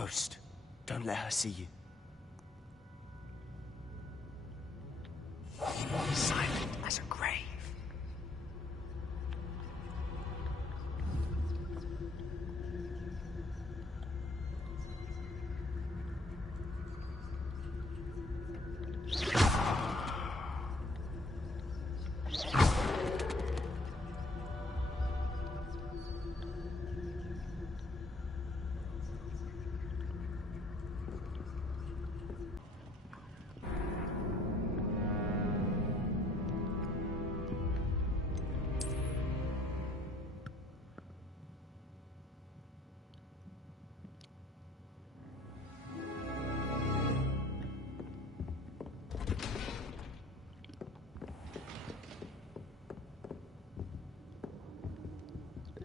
Ghost, don't let her see you. Silent as a grave.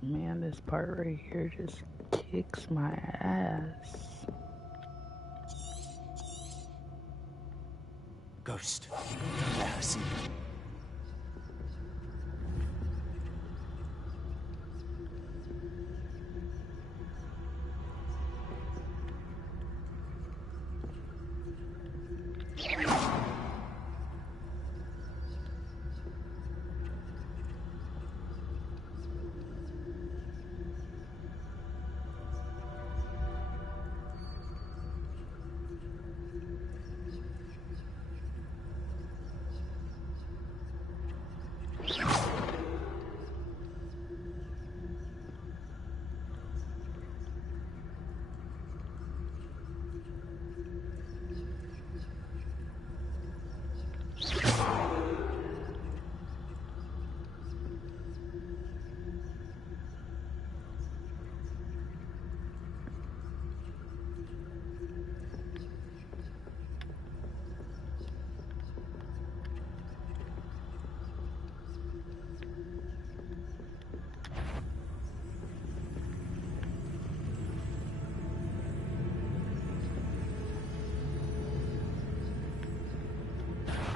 Man, this part right here just kicks my ass. Ghost, don't let her see you.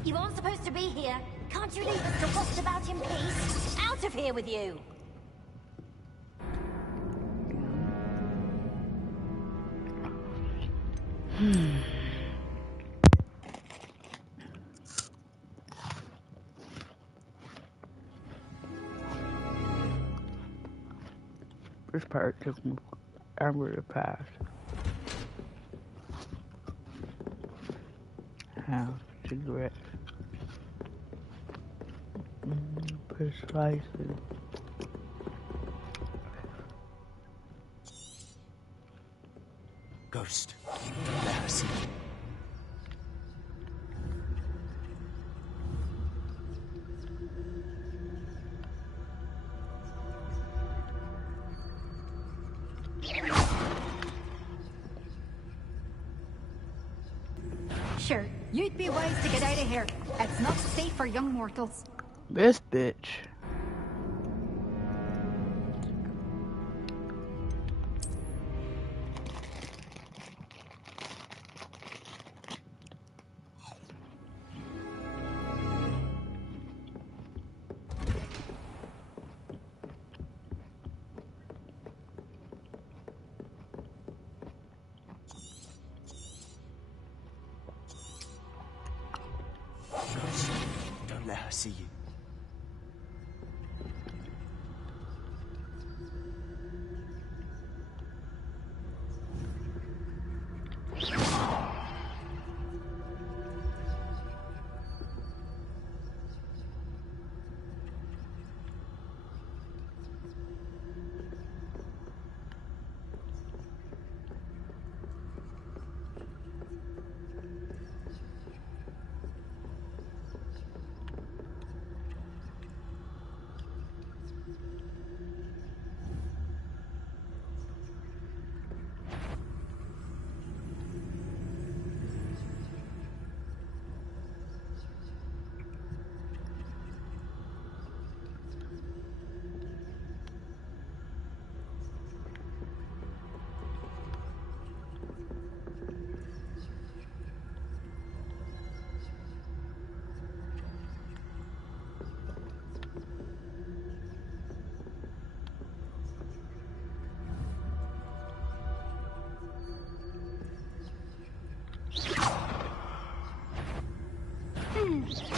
You aren't supposed to be here. Can't you leave us to rot about in peace? Out of here with you! This part took me forever to pass. Have cigarette. Precisely. Ghost, don't let her see you. Sure, you'd be wise to get out of here. It's not safe for young mortals. This bitch. Ghost, don't let her see you.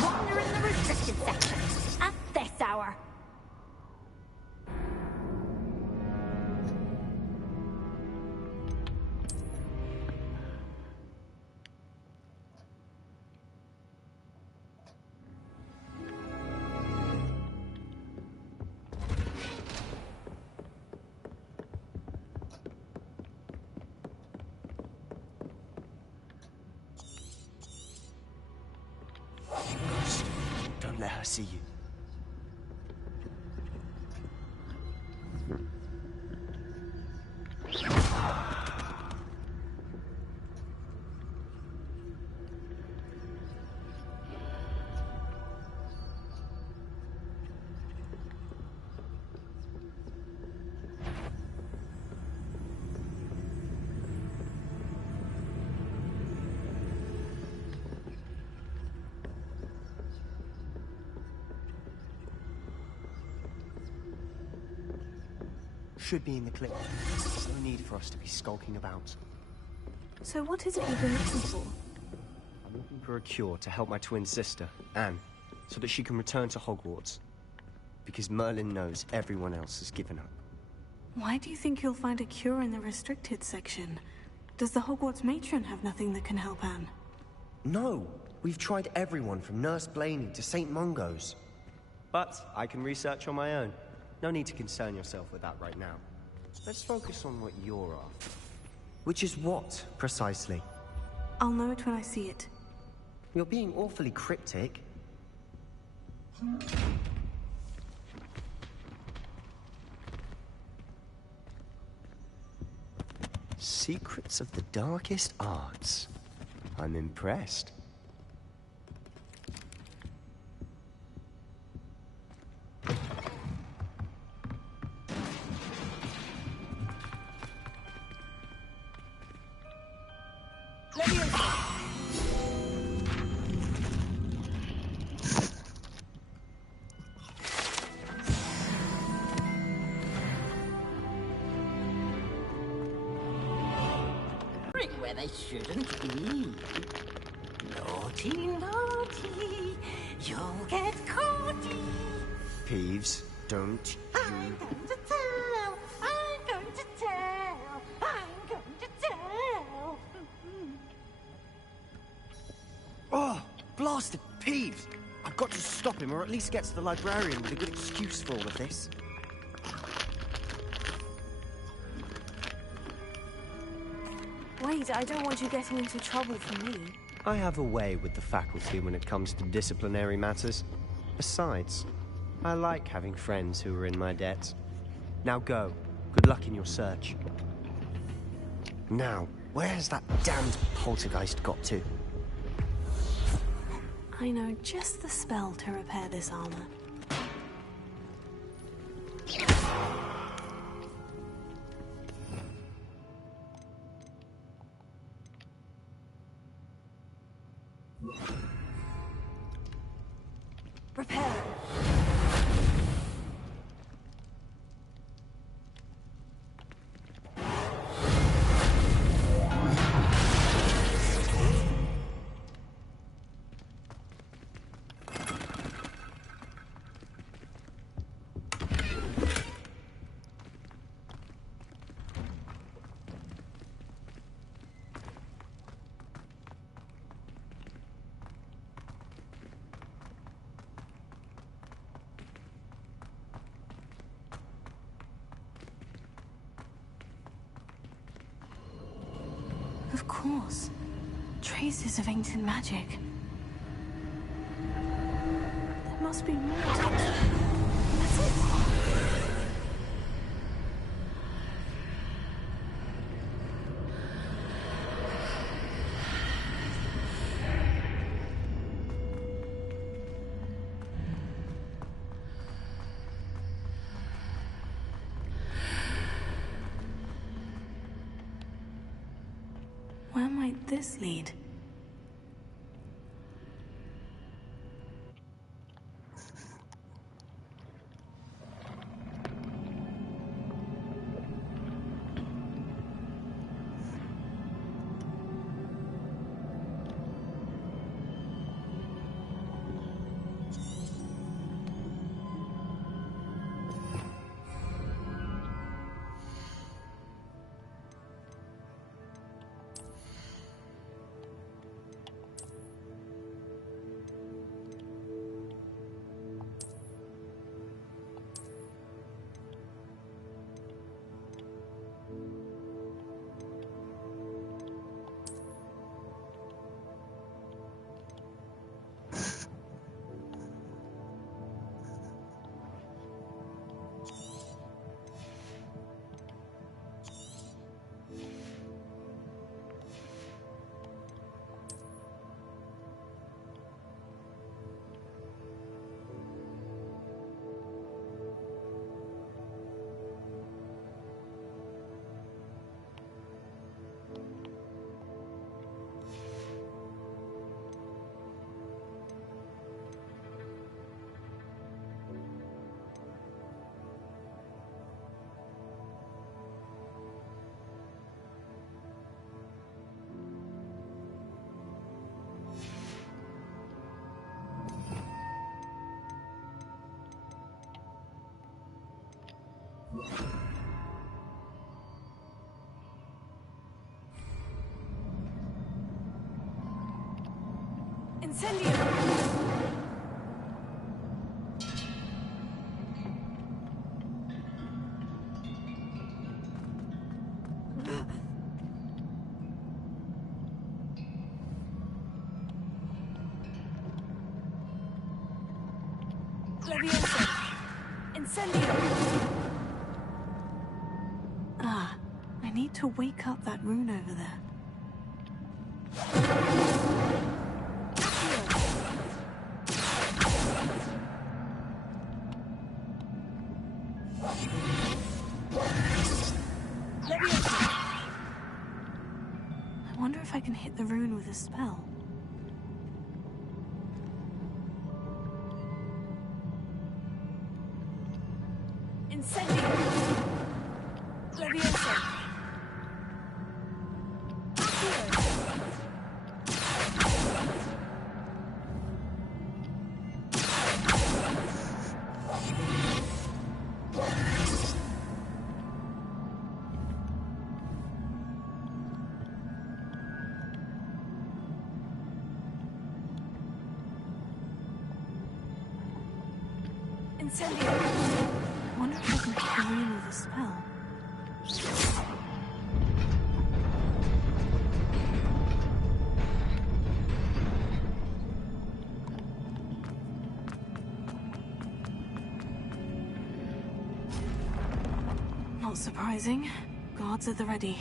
Wander in the restricted section at this hour. Ghost, don't let her see you. Should be in the clip. There's no need for us to be skulking about. So what is it you've been looking for? I'm looking for a cure to help my twin sister, Anne, so that she can return to Hogwarts. Because Merlin knows everyone else has given up. Why do you think you'll find a cure in the restricted section? Does the Hogwarts matron have nothing that can help Anne? No! We've tried everyone from Nurse Blaney to St. Mungo's. But I can research on my own. No need to concern yourself with that right now. Let's focus on what you're after. Which is what, precisely? I'll know it when I see it. You're being awfully cryptic. Secrets of the darkest arts. I'm impressed. Where they shouldn't be. Naughty, naughty, you'll get caughty. Peeves, don't I'm going to tell, I'm going to tell, I'm going to tell. Oh, blasted Peeves! I've got to stop him, or at least get to the librarian with a good excuse for all of this. Wait, I don't want you getting into trouble for me. I have a way with the faculty when it comes to disciplinary matters. Besides, I like having friends who are in my debt. Now go. Good luck in your search. Now, where has that damned poltergeist got to? I know just the spell to repair this armor. Repair. Of course. Traces of ancient magic. There must be more. That's it. Where might this lead? Incendio! Levioso! Incendio! Ah, I need to wake up that rune over there. I wonder if I can hit the rune with a spell. Incendio! Levioso! Incendio! I wonder if I can hit the rune with a spell. Not surprising. Guards at the ready.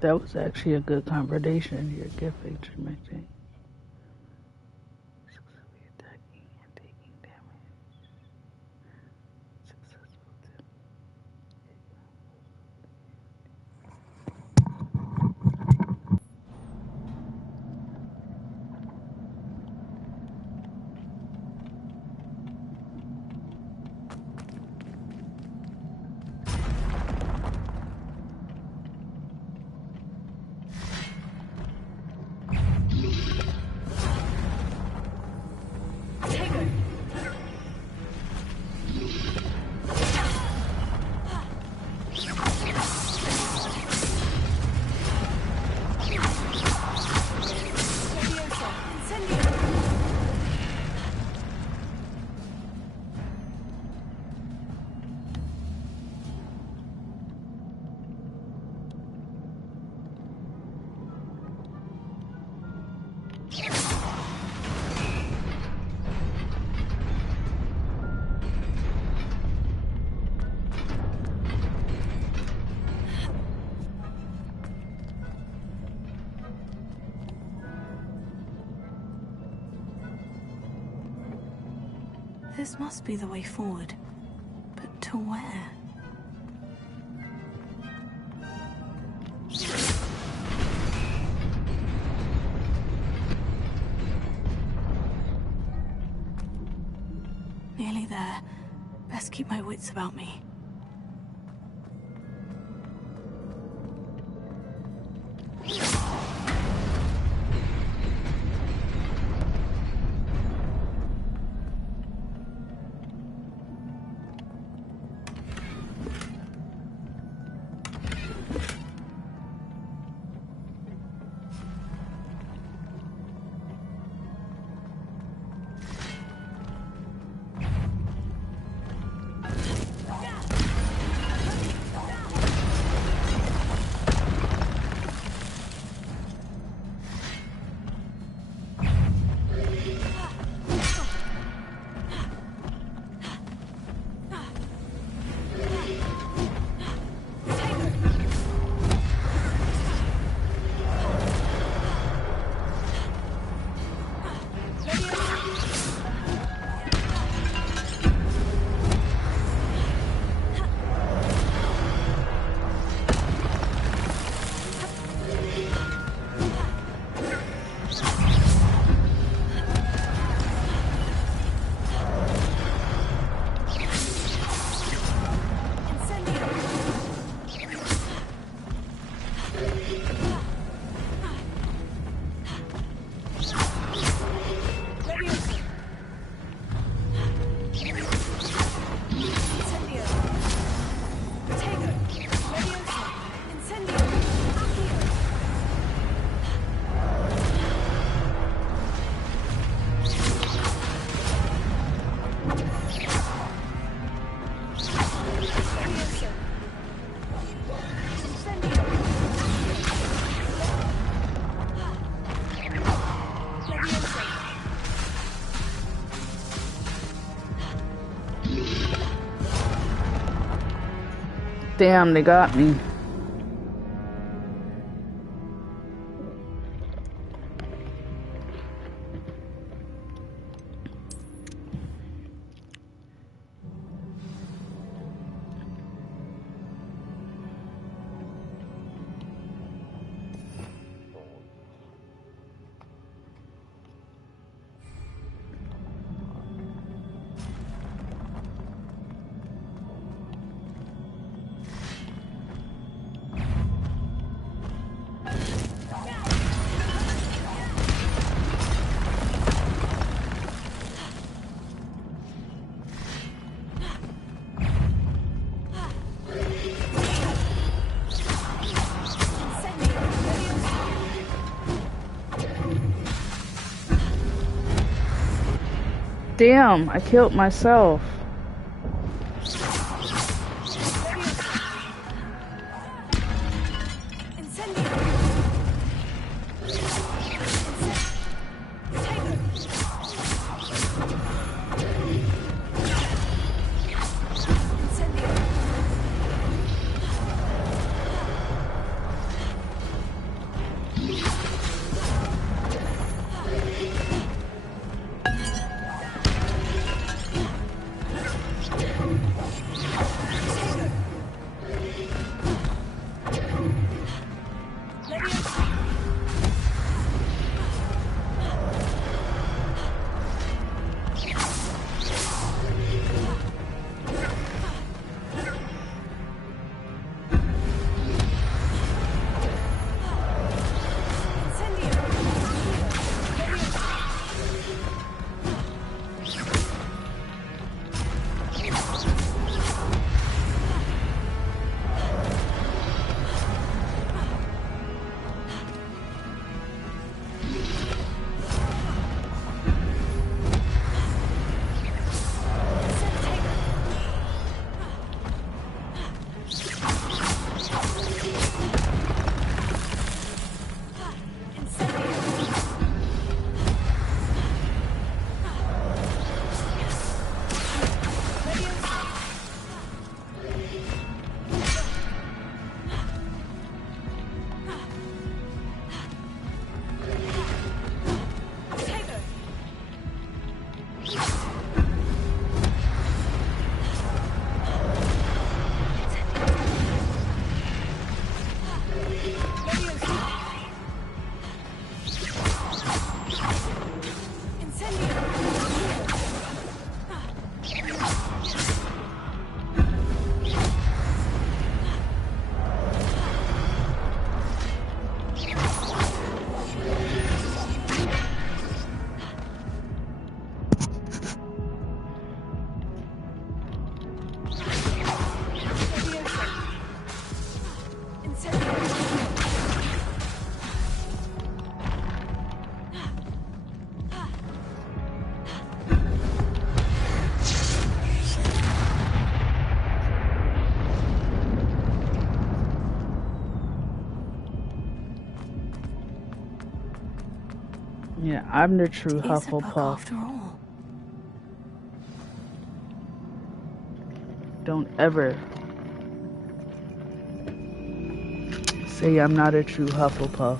That was actually a good combination. Your gift instrumenting. Successfully attacking and taking damage. Successful. This must be the way forward. But to where? Nearly there. Best keep my wits about me. Damn, they got me. Damn, I killed myself. Yeah, I'm the true Hufflepuff. After all. Don't ever say I'm not a true Hufflepuff.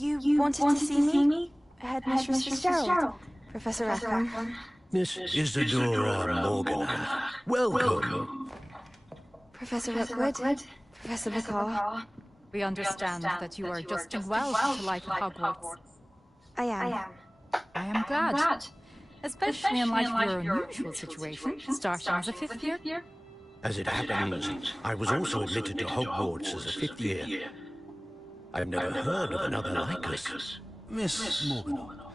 You wanted to see me? Headmistress Fitzgerald. Professor Rackham. Miss Isadora Morgana. Welcome. Professor Rookwood. Professor Bakar. We understand that you are adjusting well to life at Hogwarts. I am. I am glad. Especially in light of your unusual situation, starting as a fifth year. As it happens, I was also admitted to Hogwarts as a fifth year. I've never heard of another like us. Miss Morgana,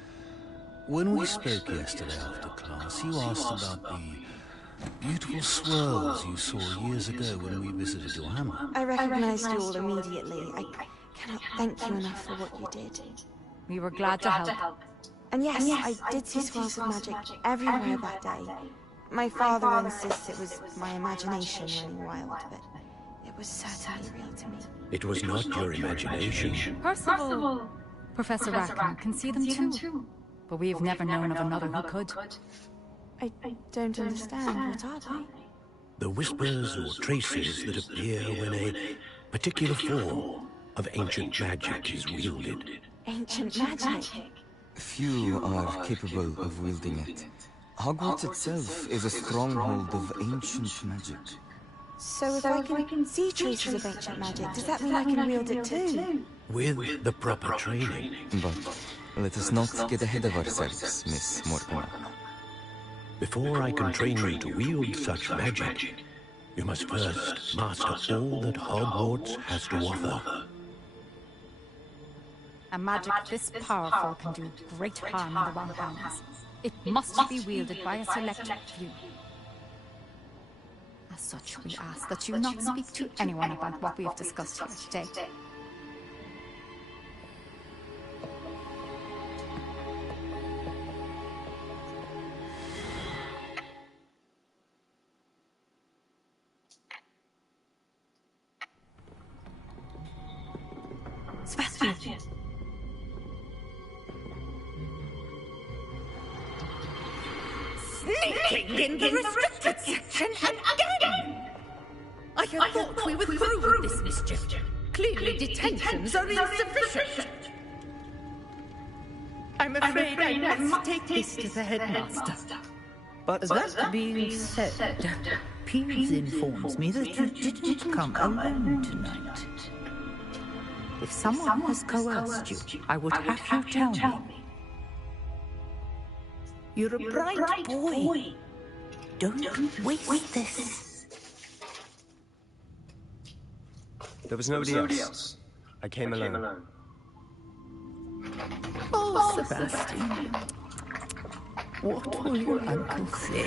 when we spoke yesterday after class, you asked about the beautiful swirls you saw years ago when we visited your hammer. I recognized you all immediately. I cannot thank you enough for what you did. We were glad to help. And yes, I did see swirls of magic everywhere that day. My father insists it was my imagination running wild, but it was certainly real to me. It was not your imagination. Percival, Professor Rackham can see them too. But we have never known of another who could. I don't understand. What are they? The whispers or traces that appear when a particular form of ancient magic is wielded. Ancient magic? Few are capable of wielding it. Hogwarts itself is a stronghold of ancient magic. So if I can see traces of ancient magic, does that mean I can wield it too? With the proper training. But let us not get ahead of ourselves, Miss Morgana. Before I can train you to wield such magic, you must first master all that Hogwarts has to offer. A magic this powerful can do great harm in the wrong hands. It must be wielded by a select few. As such, we ask that you not speak to anyone about what we have discussed here today. Sebastian! Sneaking in the restricted section again! I had thought we were through with this mischief. Clearly detentions are insufficient. I'm afraid I must take this to the headmaster. But that being said, Peeves informs me that you didn't come alone tonight. If someone has coerced you, I would have you tell me. You're a bright boy. Don't waste this. There was nobody else. I came alone. Oh, Sebastian. What will your uncle say?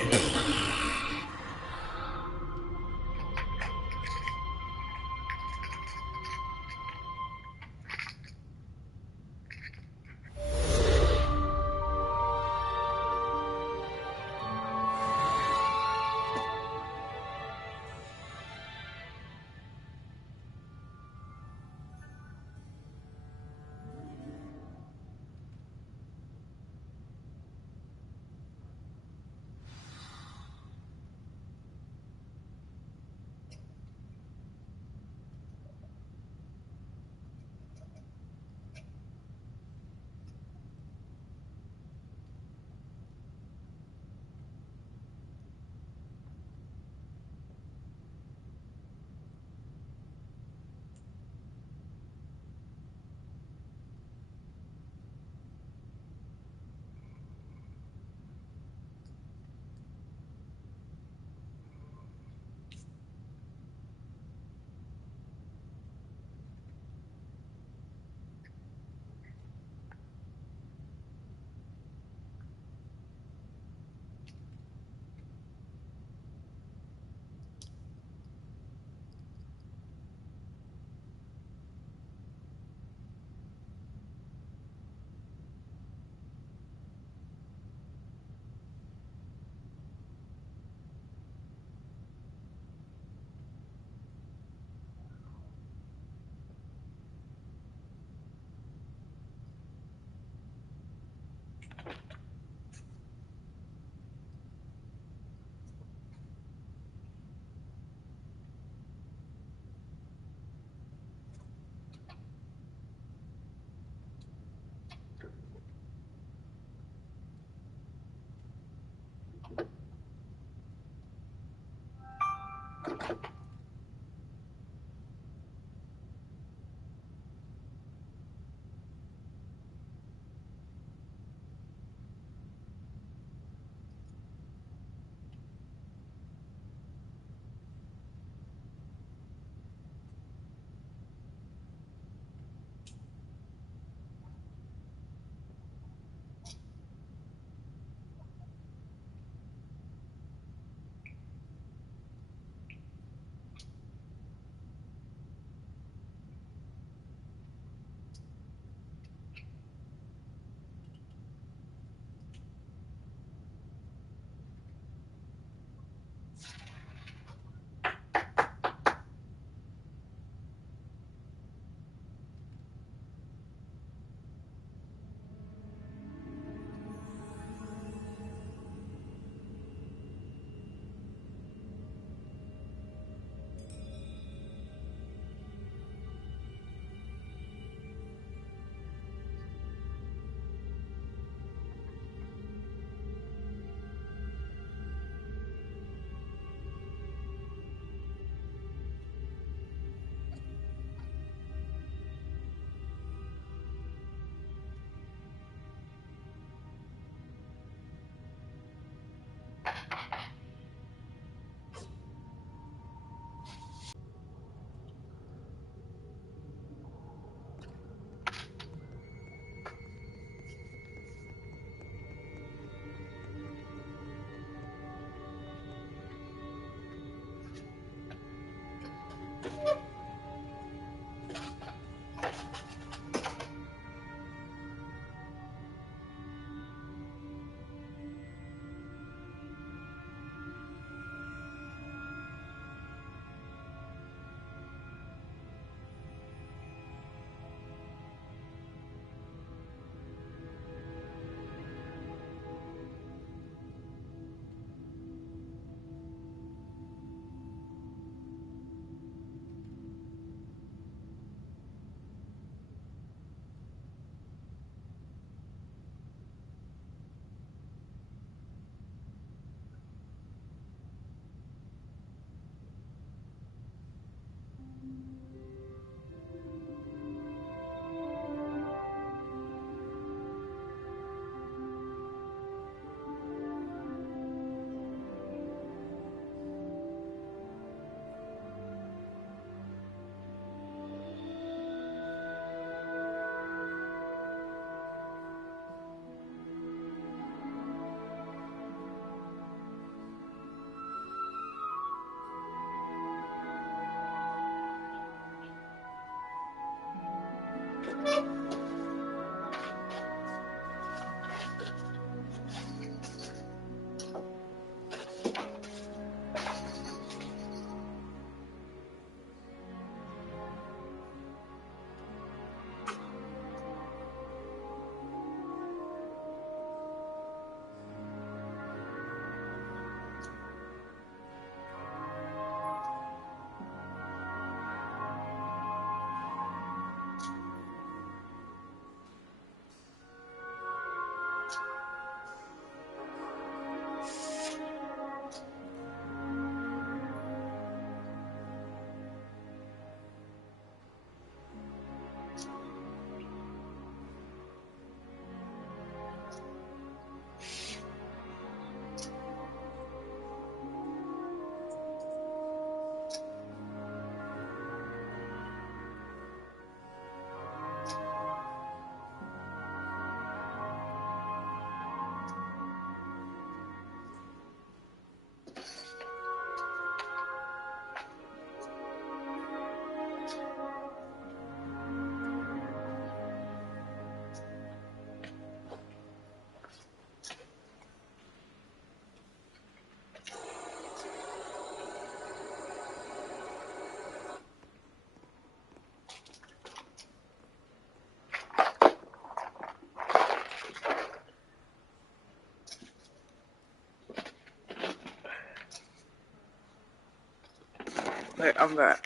Wait, I'm back.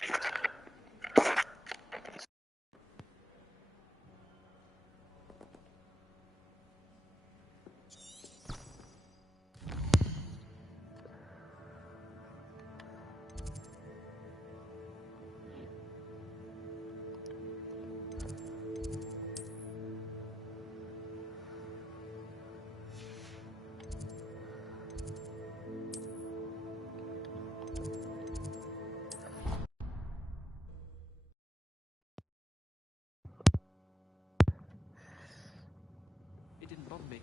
It didn't bother me.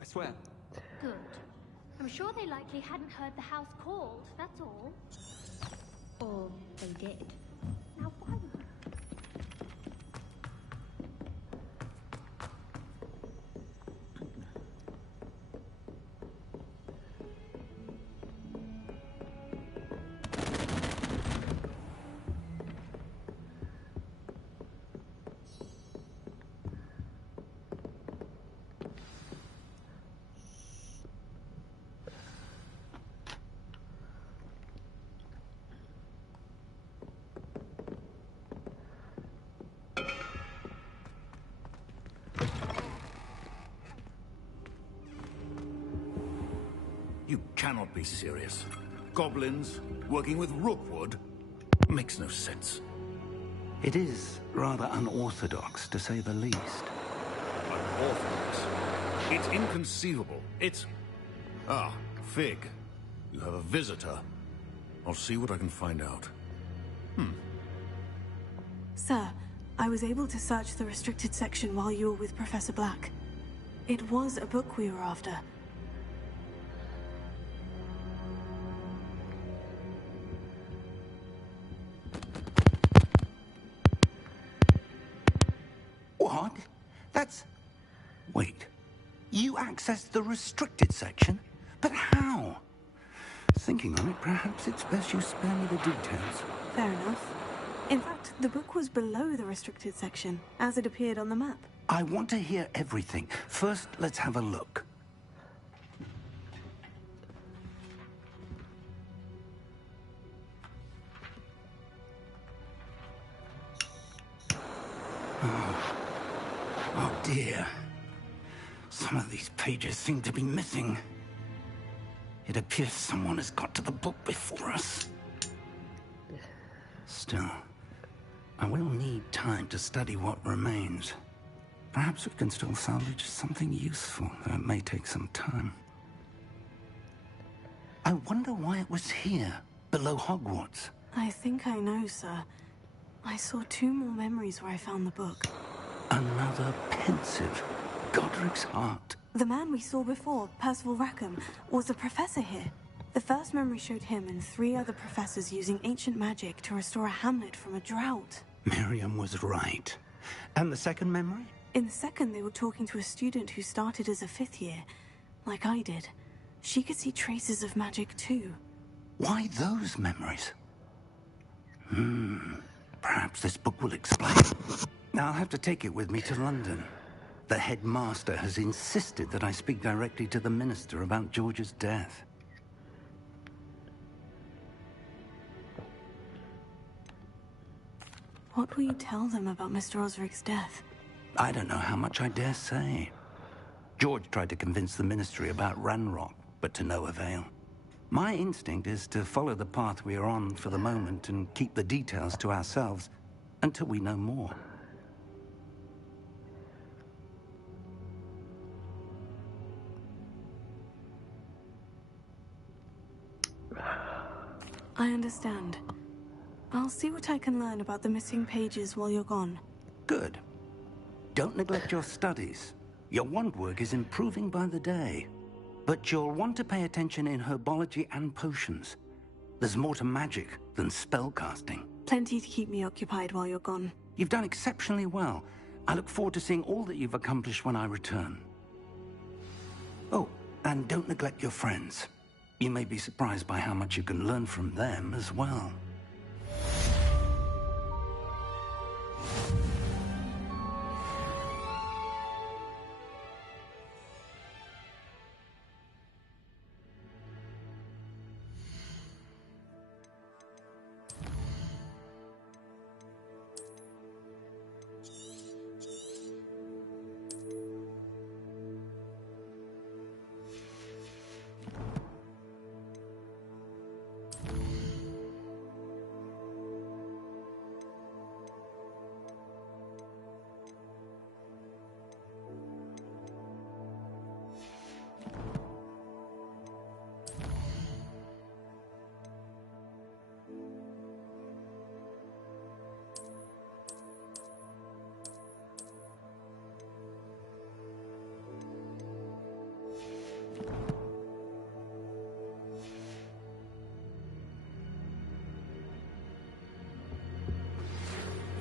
I swear. Good. I'm sure they likely hadn't heard the house called, that's all. Or they did. Now why would you... You cannot be serious. Goblins working with Rookwood? Makes no sense. It is rather unorthodox, to say the least. Unorthodox? It's inconceivable. It's... Ah, Fig. You have a visitor. I'll see what I can find out. Sir, I was able to search the restricted section while you were with Professor Black. It was a book we were after. What? That's... Wait. You accessed the restricted section? But how? Thinking on it, perhaps it's best you spare me the details. Fair enough. In fact, the book was below the restricted section, as it appeared on the map. I want to hear everything. First, let's have a look. Oh dear. Some of these pages seem to be missing. It appears someone has got to the book before us. Still, I will need time to study what remains. Perhaps we can still salvage something useful, though it may take some time. I wonder why it was here, below Hogwarts. I think I know, sir. I saw 2 more memories where I found the book. Another pensive. Godric's heart. The man we saw before, Percival Rackham, was a professor here. The first memory showed him and 3 other professors using ancient magic to restore a hamlet from a drought. Miriam was right. And the second memory? In the second, they were talking to a student who started as a 5th year, like I did. She could see traces of magic too. Why those memories? Perhaps this book will explain. I'll have to take it with me to London. The headmaster has insisted that I speak directly to the minister about George's death. What will you tell them about Mr. Osric's death? I don't know how much I dare say. George tried to convince the ministry about Ranrock, but to no avail. My instinct is to follow the path we are on for the moment and keep the details to ourselves until we know more. I understand. I'll see what I can learn about the missing pages while you're gone. Good. Don't neglect your studies. Your wand work is improving by the day. But you'll want to pay attention in herbology and potions. There's more to magic than spellcasting. Plenty to keep me occupied while you're gone. You've done exceptionally well. I look forward to seeing all that you've accomplished when I return. Oh, and don't neglect your friends. You may be surprised by how much you can learn from them as well.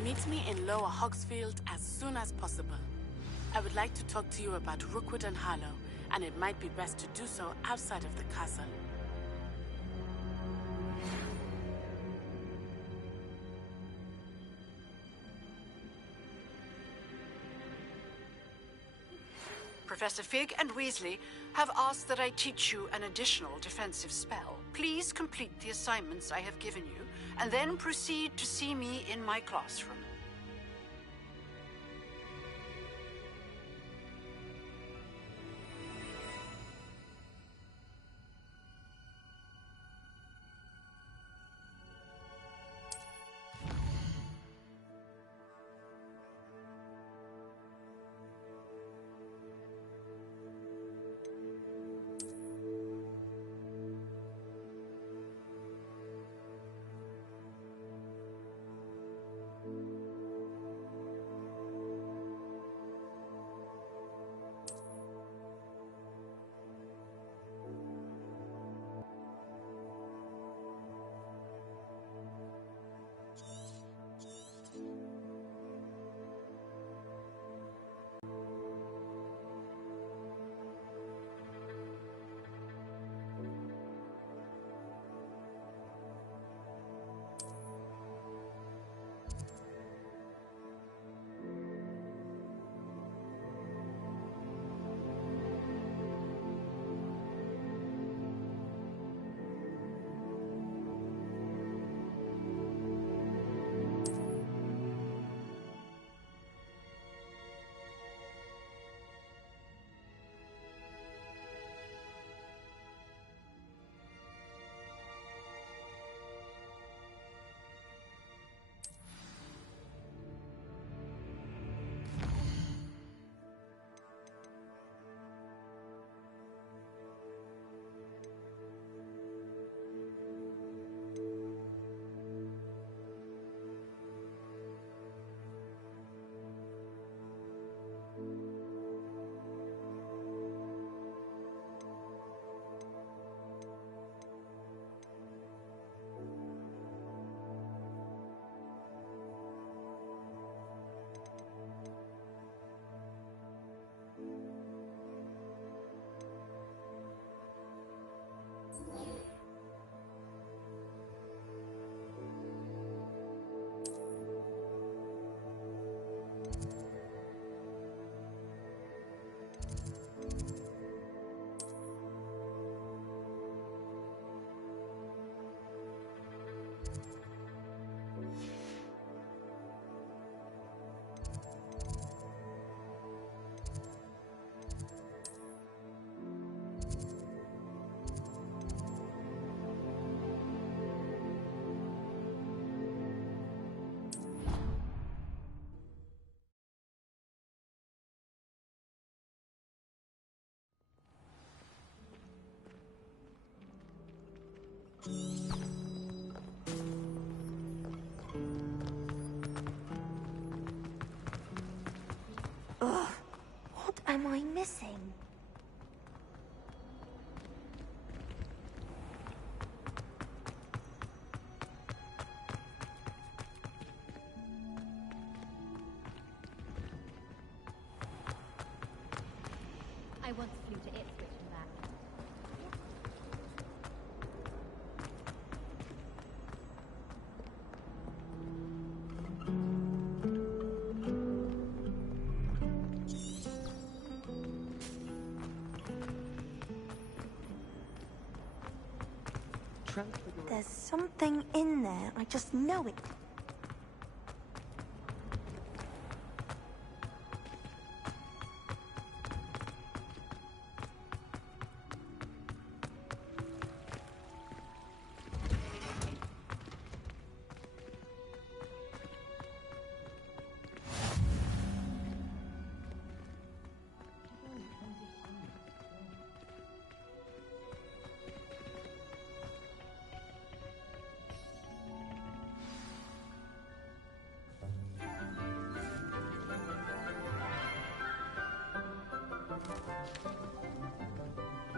Meet me in Lower Hogsfield as soon as possible. I would like to talk to you about Rookwood and Harlow, and it might be best to do so outside of the castle. Professor Fig and Weasley have asked that I teach you an additional defensive spell. Please complete the assignments I have given you, and then proceed to see me in my classroom. am I missing? I once flew to Ipswich and back. There's something in there. I just know it.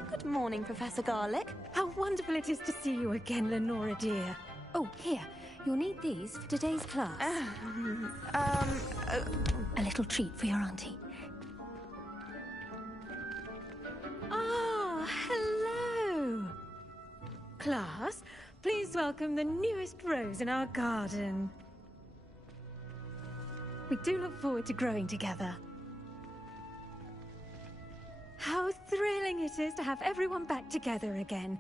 Good morning, Professor Garlick. How wonderful it is to see you again, Lenora dear. Oh, here. You'll need these for today's class. A little treat for your auntie. Ah, hello. Class, please welcome the newest rose in our garden. We do look forward to growing together. How thrilling it is to have everyone back together again.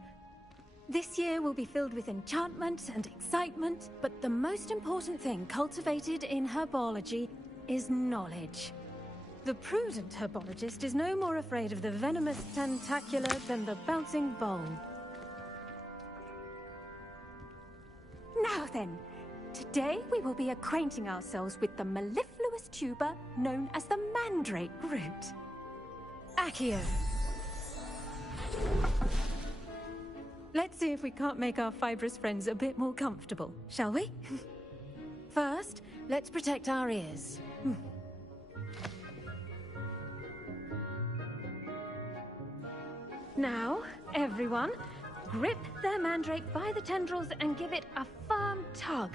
This year will be filled with enchantment and excitement, but the most important thing cultivated in herbology is knowledge. The prudent herbologist is no more afraid of the venomous tentacula than the bouncing bowl. Now then, today we will be acquainting ourselves with the mellifluous tuber known as the mandrake root. Accio. Let's see if we can't make our fibrous friends a bit more comfortable, shall we? First, let's protect our ears. Now, everyone, grip their mandrake by the tendrils and give it a firm tug.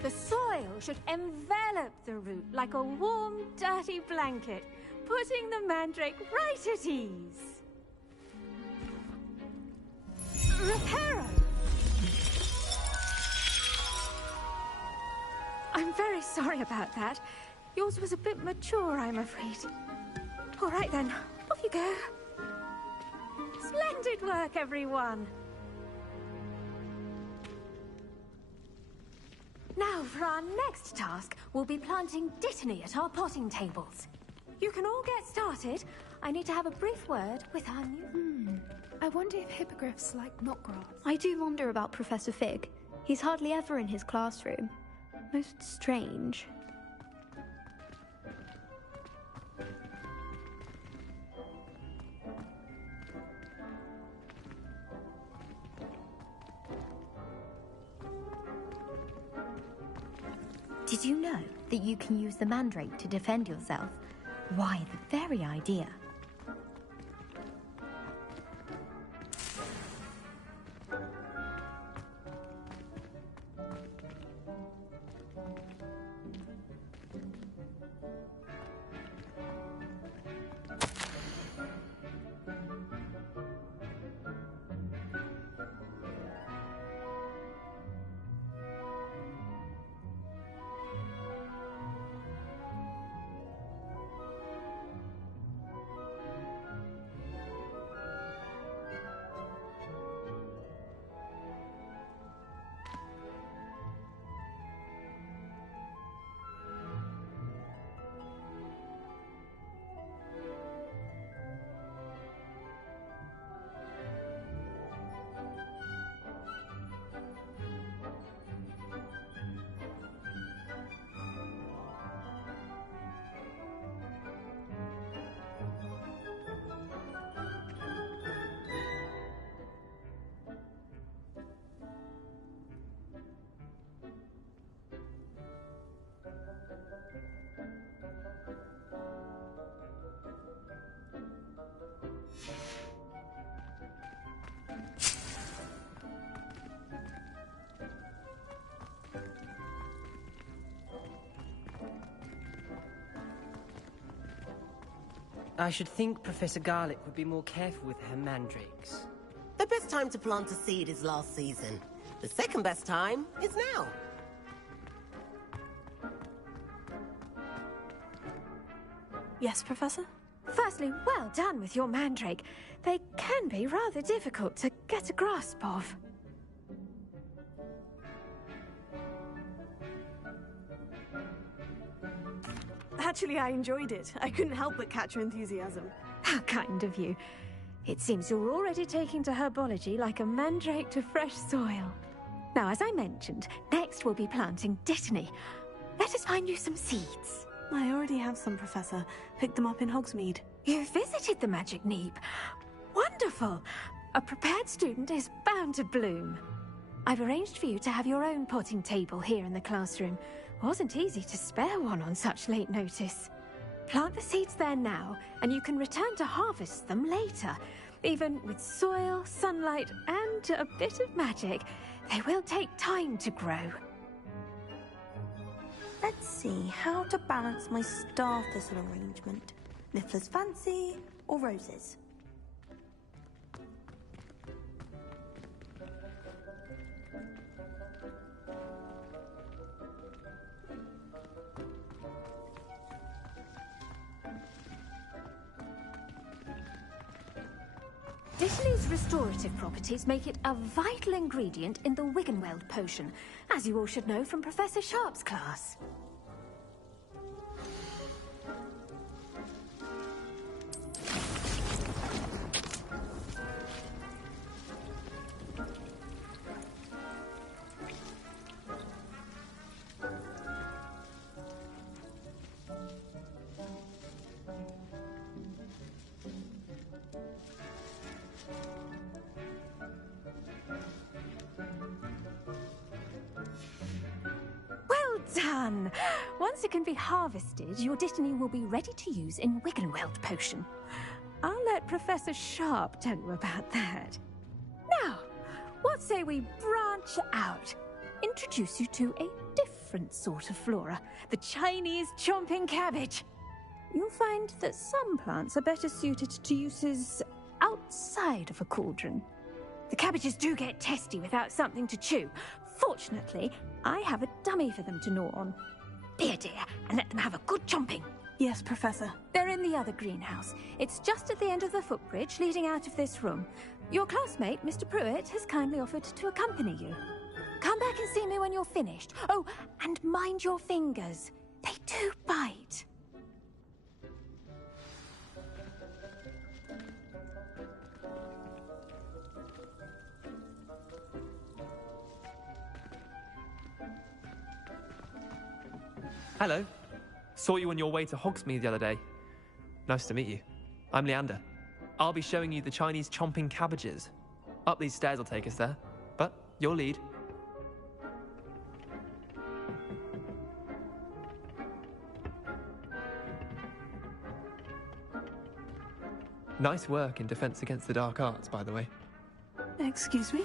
The soil should envelop the root like a warm, dirty blanket, putting the mandrake right at ease. Reparo! I'm very sorry about that. Yours was a bit mature, I'm afraid. All right then, off you go. Splendid work, everyone. Now, for our next task, we'll be planting dittany at our potting tables. You can all get started. I need to have a brief word with our new... I wonder if hippogriffs like knotgrass. I do wonder about Professor Fig. He's hardly ever in his classroom. Most strange. Did you know that you can use the mandrake to defend yourself? Why, the very idea. I should think Professor Garlick would be more careful with her mandrakes. The best time to plant a seed is last season. The second best time is now. Yes, Professor? Firstly, well done with your mandrake. They can be rather difficult to get a grasp of. Actually, I enjoyed it. I couldn't help but catch your enthusiasm. How kind of you. It seems you're already taking to herbology like a mandrake to fresh soil. Now, as I mentioned, next we'll be planting Dittany. Let us find you some seeds. I already have some, Professor. Picked them up in Hogsmeade. You visited the Magic Neep. Wonderful! A prepared student is bound to bloom. I've arranged for you to have your own potting table here in the classroom. Wasn't easy to spare one on such late notice. Plant the seeds there now, and you can return to harvest them later. Even with soil, sunlight, and a bit of magic, they will take time to grow. Let's see how to balance my star thistle arrangement. Niffler's fancy or roses? Dittany's restorative properties make it a vital ingredient in the Wiggenweld potion, as you all should know from Professor Sharp's class. Done! Once it can be harvested, your Dittany will be ready to use in Wiggenweld potion. I'll let Professor Sharp tell you about that. Now, what say we branch out? Introduce you to a different sort of flora, the Chinese chomping cabbage. You'll find that some plants are better suited to uses outside of a cauldron. The cabbages do get testy without something to chew. Fortunately, I have a dummy for them to gnaw on. Be a dear and let them have a good chomping. Yes, Professor. They're in the other greenhouse. It's just at the end of the footbridge leading out of this room. Your classmate, Mr. Pruitt, has kindly offered to accompany you. Come back and see me when you're finished. Oh, and mind your fingers. They do bite. Hello. Saw you on your way to Hogsmeade the other day. Nice to meet you. I'm Leander. I'll be showing you the Chinese chomping cabbages. Up these stairs will take us there, but your lead. Nice work in Defense Against the Dark Arts, by the way. Excuse me?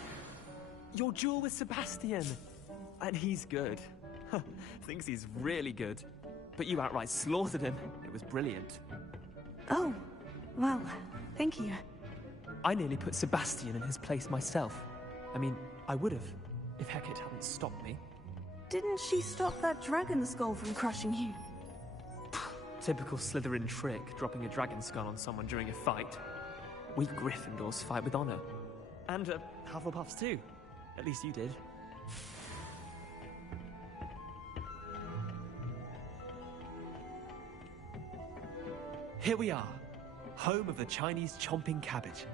Your duel with Sebastian. And he's good. Thinks he's really good. But you outright slaughtered him. It was brilliant. Oh, well, thank you. I nearly put Sebastian in his place myself. I mean, I would have, if Hecate hadn't stopped me. Didn't she stop that dragon skull from crushing you? Typical Slytherin trick, dropping a dragon skull on someone during a fight. We Gryffindors fight with honor. And Hufflepuffs too. At least you did. Here we are, home of the Chinese chomping cabbage.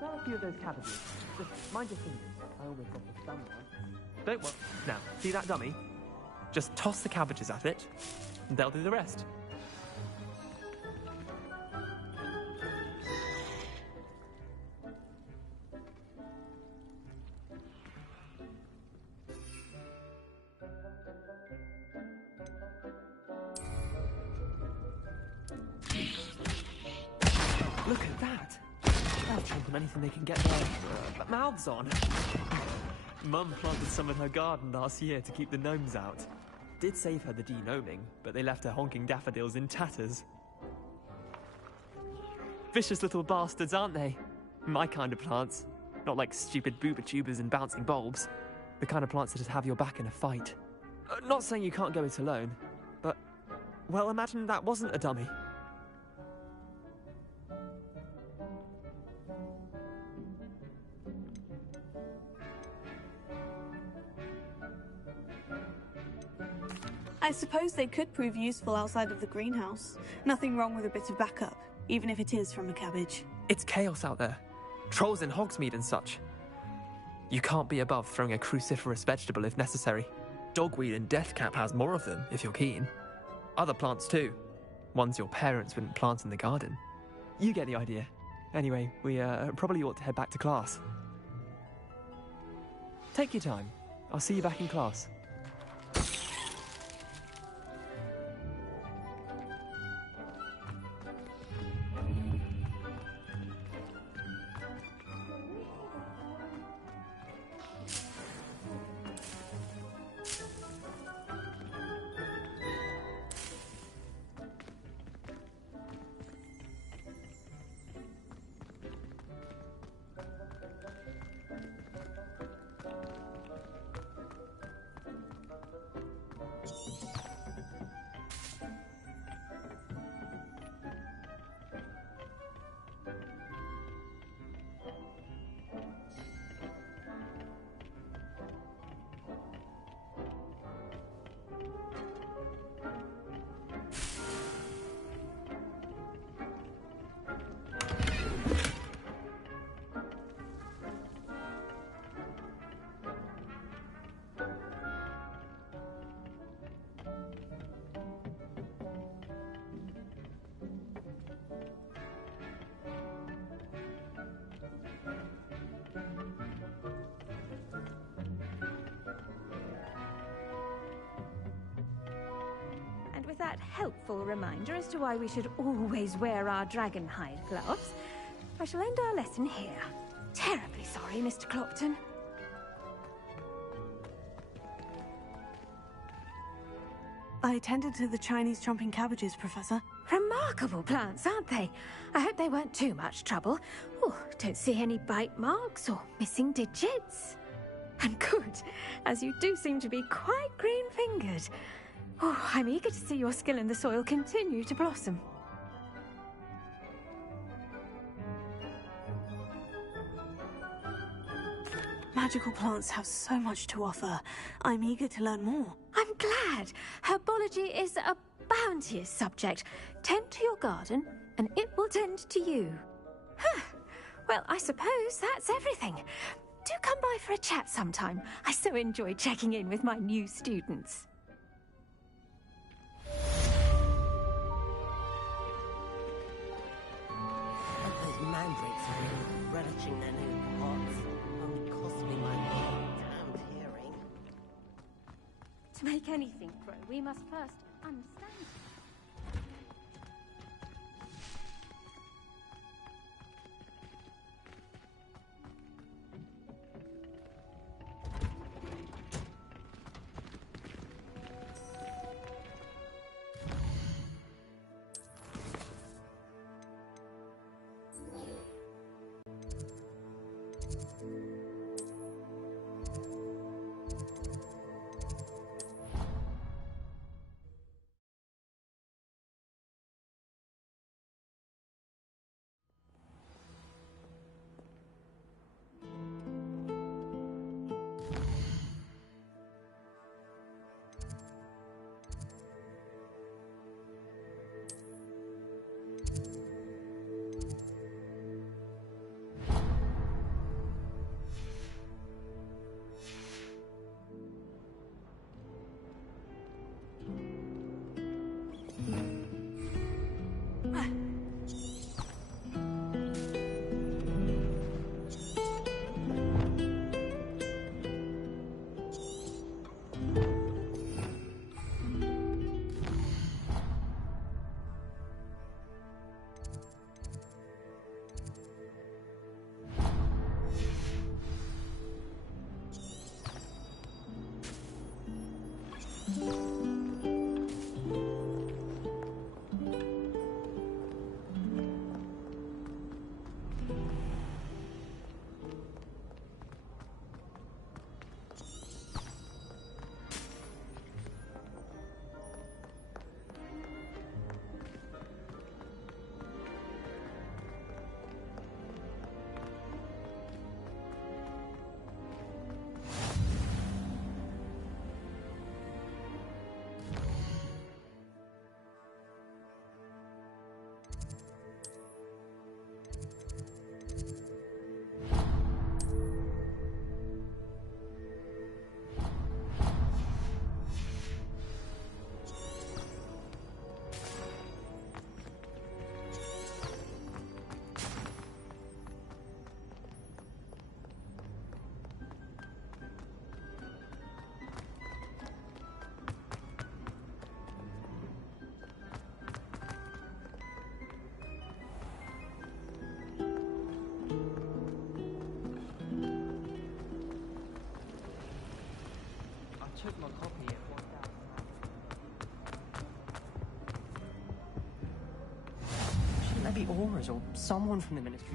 Grab a few of those cabbages. Just mind your fingers. I almost got the thumb one. Don't worry. Now, see that dummy? Just toss the cabbages at it, and they'll do the rest. Look at that! They'll chomp on anything they can get their mouths on. Mum planted some in her garden last year to keep the gnomes out. Did save her the de-gnoming, but they left her honking daffodils in tatters. Vicious little bastards, aren't they? My kind of plants. Not like stupid booba tubers and bouncing bulbs. The kind of plants that just have your back in a fight. Not saying you can't go it alone, but, well, imagine that wasn't a dummy. I suppose they could prove useful outside of the greenhouse. Nothing wrong with a bit of backup, even if it is from a cabbage. It's chaos out there. Trolls in Hogsmeade and such. You can't be above throwing a cruciferous vegetable if necessary. Dogweed and deathcap has more of them, if you're keen. Other plants too. Ones your parents wouldn't plant in the garden. You get the idea. Anyway, we probably ought to head back to class. Take your time. I'll see you back in class. And with that helpful reminder as to why we should always wear our dragon hide gloves, I shall end our lesson here. Terribly sorry, Mr. Clopton. I tended to the Chinese chomping cabbages, Professor. Remarkable plants, aren't they? I hope they weren't too much trouble. Oh, don't see any bite marks or missing digits. And good, as you do seem to be quite green-fingered. Oh, I'm eager to see your skill in the soil continue to blossom. Magical plants have so much to offer. I'm eager to learn more. I'm glad. Herbology is a bounteous subject. Tend to your garden, and it will tend to you. Huh. Well, I suppose that's everything. Do come by for a chat sometime. I so enjoy checking in with my new students. Those mandrakes are really relishing their new pots. Only cost me my damned hearing. To make anything grow, we must first understand it. took my copy and walked out. Shouldn't there be auras or someone from the Ministry?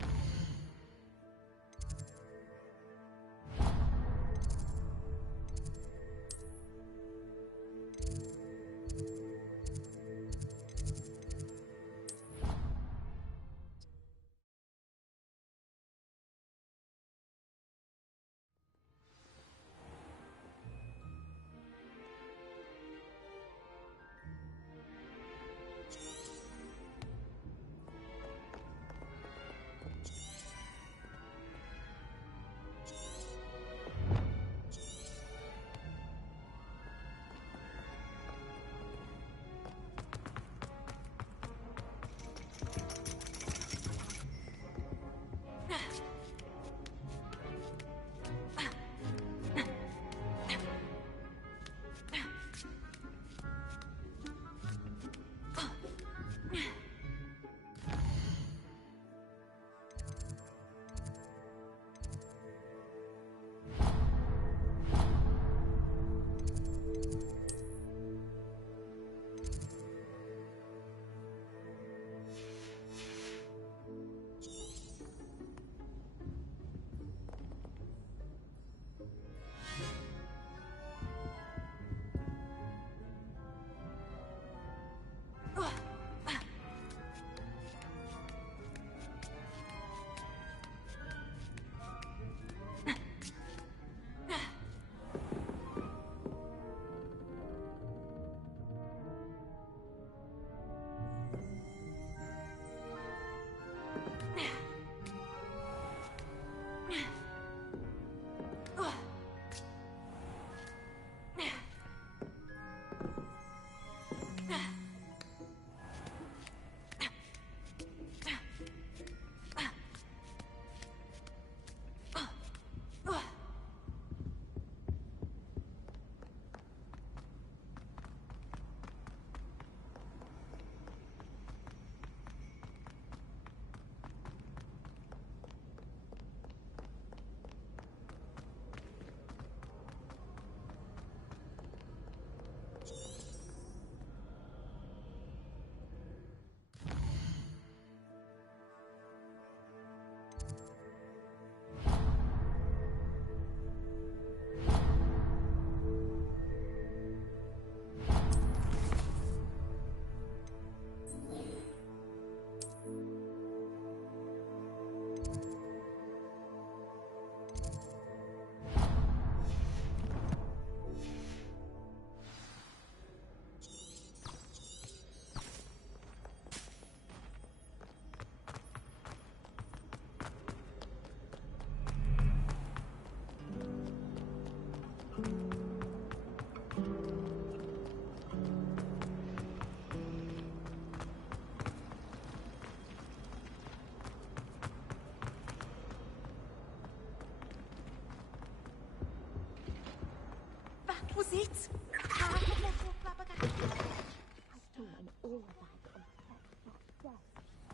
Was it?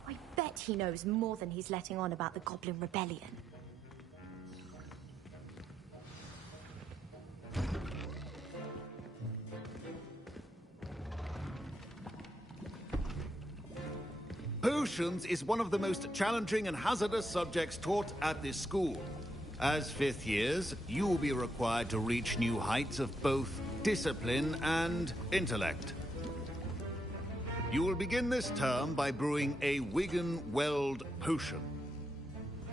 I bet he knows more than he's letting on about the Goblin Rebellion. Potions is one of the most challenging and hazardous subjects taught at this school. As fifth years, you will be required to reach new heights of both discipline and intellect. You will begin this term by brewing a Wiggenweld potion.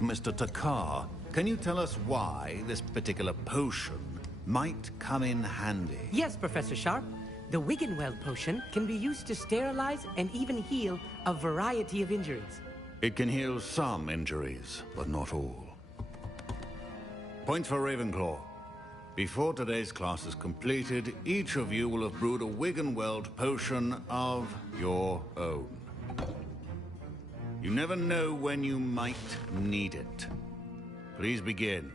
Mr. Takar, can you tell us why this particular potion might come in handy? Yes, Professor Sharp. The Wiggenweld potion can be used to sterilize and even heal a variety of injuries. It can heal some injuries, but not all. Point for Ravenclaw. Before today's class is completed, each of you will have brewed a Wiggenweld potion of your own. You never know when you might need it. Please begin.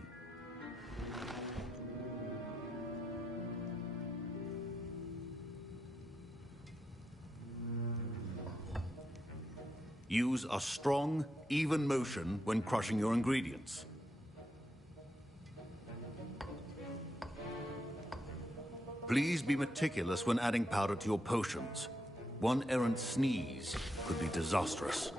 Use a strong, even motion when crushing your ingredients. Please be meticulous when adding powder to your potions. One errant sneeze could be disastrous.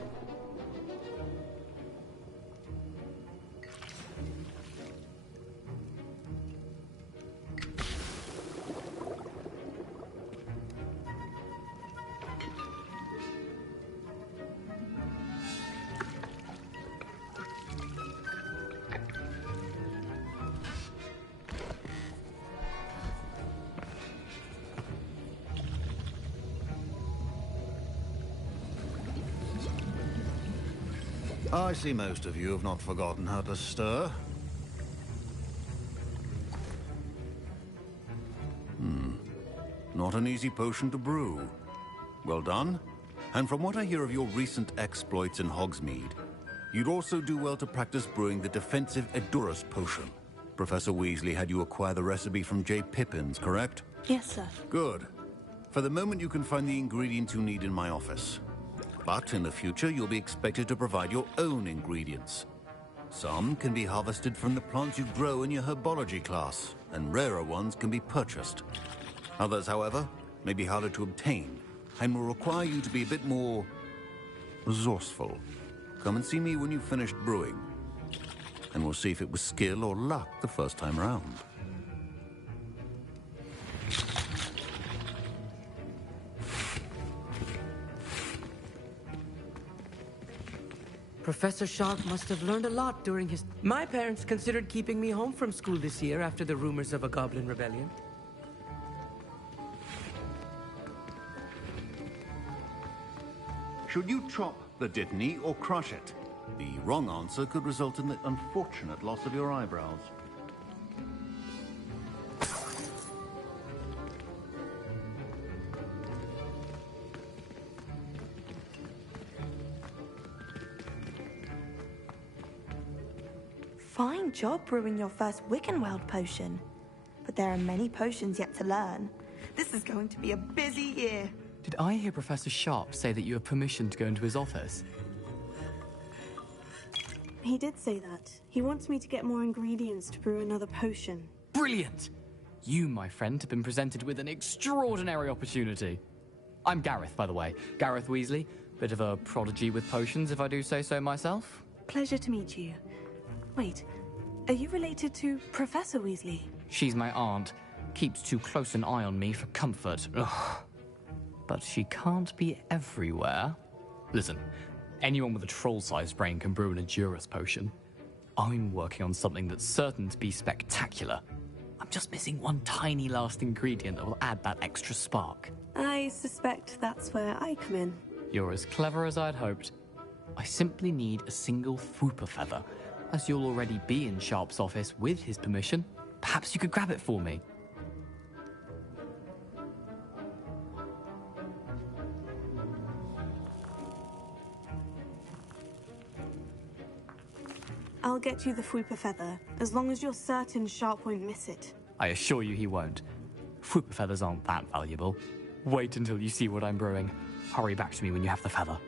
I see most of you have not forgotten how to stir. Not an easy potion to brew. Well done. And from what I hear of your recent exploits in Hogsmeade, you'd also do well to practice brewing the defensive Edurus potion. Professor Weasley had you acquire the recipe from J. Pippin's, correct? Yes, sir. Good. For the moment, you can find the ingredients you need in my office. But in the future, you'll be expected to provide your own ingredients. Some can be harvested from the plants you grow in your herbology class, and rarer ones can be purchased. Others, however, may be harder to obtain, and will require you to be a bit more resourceful. Come and see me when you've finished brewing, and we'll see if it was skill or luck the first time round. Professor Sharp must have learned a lot during his... My parents considered keeping me home from school this year after the rumors of a goblin rebellion. Should you chop the Dittany or crush it? The wrong answer could result in the unfortunate loss of your eyebrows. Fine job brewing your first Wiccanweld potion. But there are many potions yet to learn. This is going to be a busy year. Did I hear Professor Sharp say that you have permission to go into his office? He did say that. He wants me to get more ingredients to brew another potion. Brilliant! You, my friend, have been presented with an extraordinary opportunity. I'm Gareth, by the way. Gareth Weasley. Bit of a prodigy with potions, if I do say so myself. Pleasure to meet you. Wait, are you related to Professor Weasley? She's my aunt. Keeps too close an eye on me for comfort. Ugh. But she can't be everywhere. Listen, anyone with a troll-sized brain can brew an Edurus potion. I'm working on something that's certain to be spectacular. I'm just missing one tiny last ingredient that will add that extra spark. I suspect that's where I come in. You're as clever as I'd hoped. I simply need a single Fwooper feather. As you'll already be in Sharp's office with his permission, perhaps you could grab it for me. I'll get you the Fwooper feather, as long as you're certain Sharp won't miss it. I assure you he won't. Fwooper feathers aren't that valuable. Wait until you see what I'm brewing. Hurry back to me when you have the feather.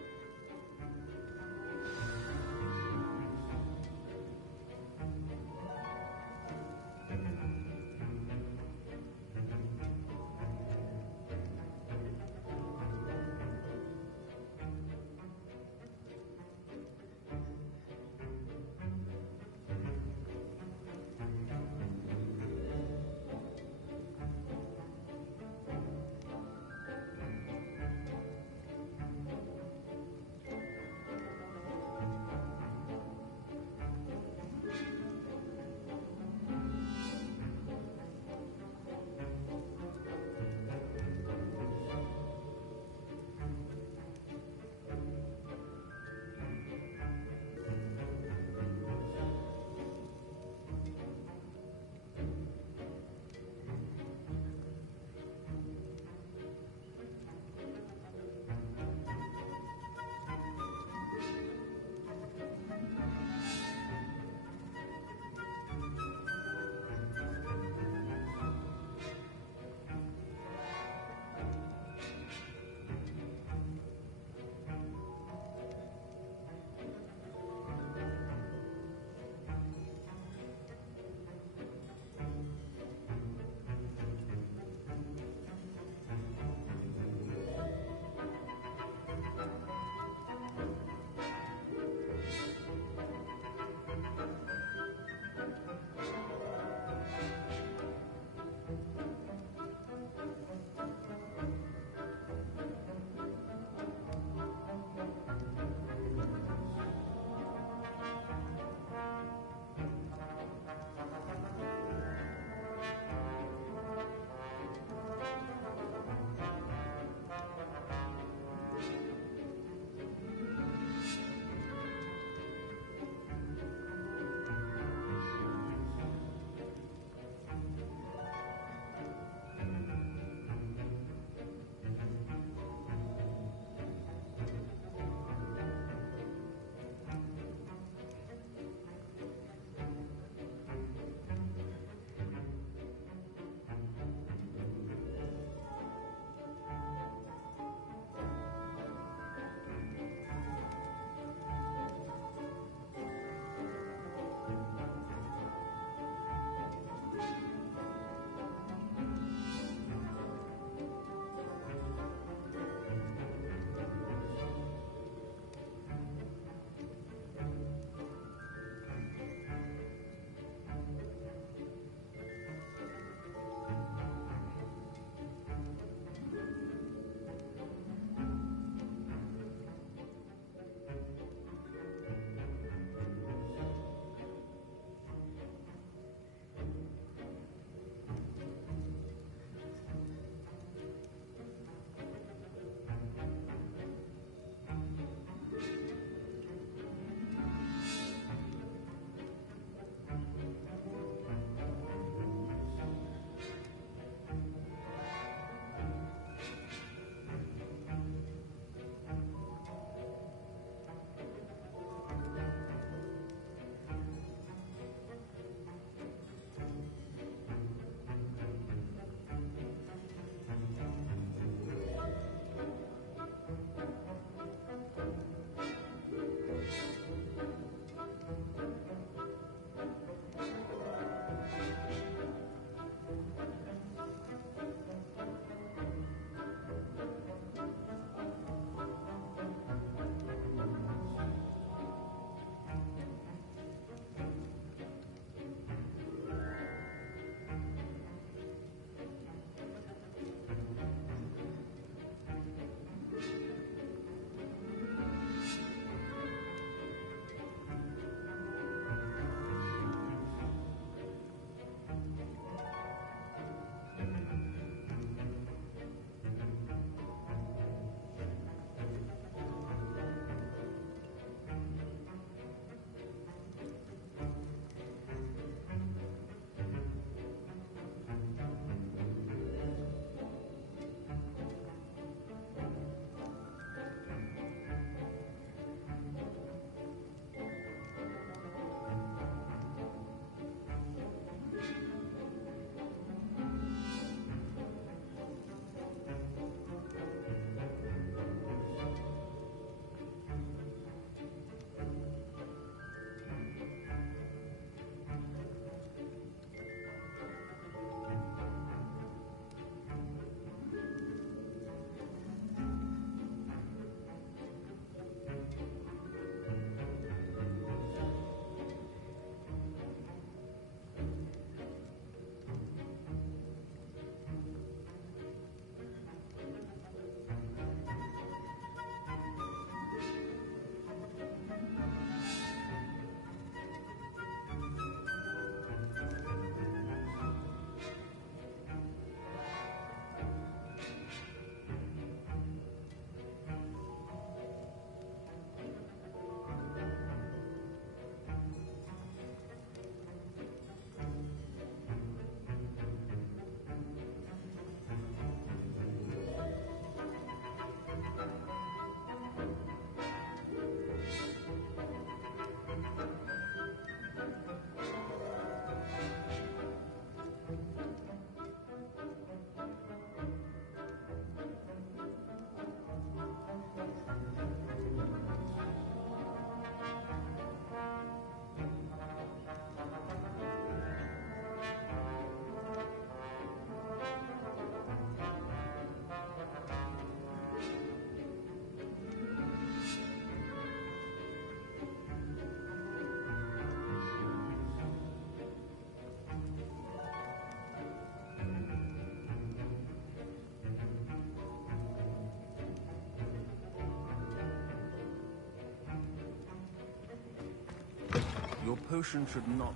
Your potion should not...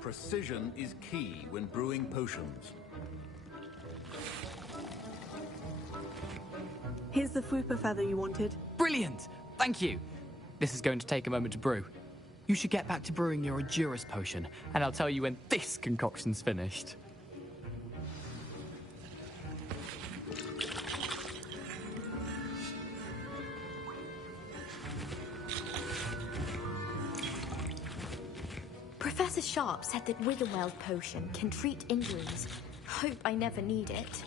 Precision is key when brewing potions. Here's the Fupa feather you wanted. Brilliant! Thank you! This is going to take a moment to brew. You should get back to brewing your Edurus potion, and I'll tell you when this concoction's finished. Professor Sharp said that Wiggenweld potion can treat injuries. Hope I never need it.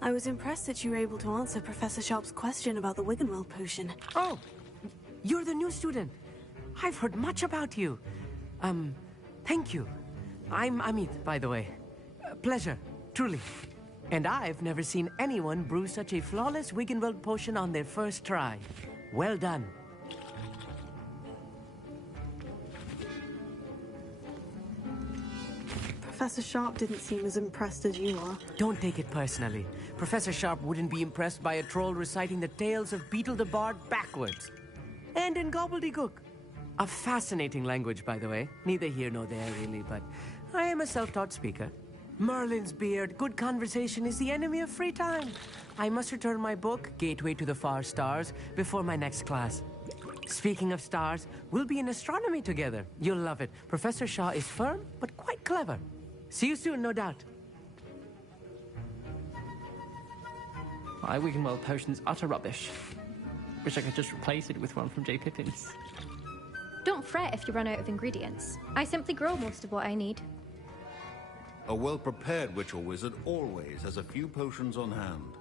I was impressed that you were able to answer Professor Sharp's question about the Wiggenweld potion. Oh, you're the new student. I've heard much about you. Thank you. I'm Amit, by the way. Pleasure, truly. And I've never seen anyone brew such a flawless Wiggenweld potion on their first try. Well done. Professor Sharp didn't seem as impressed as you are. Don't take it personally. Professor Sharp wouldn't be impressed by a troll reciting the tales of Beetle the Bard backwards. And in gobbledygook. A fascinating language, by the way. Neither here nor there, really, but I am a self-taught speaker. Merlin's beard, good conversation is the enemy of free time. I must return my book, Gateway to the Far Stars, before my next class. Speaking of stars, we'll be in astronomy together. You'll love it. Professor Shaw is firm, but quite clever. See you soon, no doubt. My Wiggenweld potion's utter rubbish. Wish I could just replace it with one from J. Pippin's. Don't fret if you run out of ingredients. I simply grow most of what I need. A well-prepared witch or wizard always has a few potions on hand.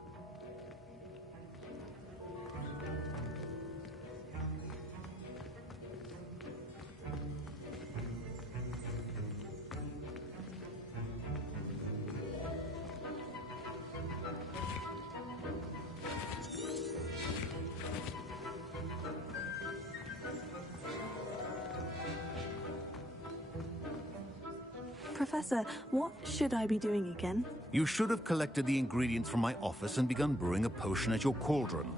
Professor, what should I be doing again? You should have collected the ingredients from my office and begun brewing a potion at your cauldron.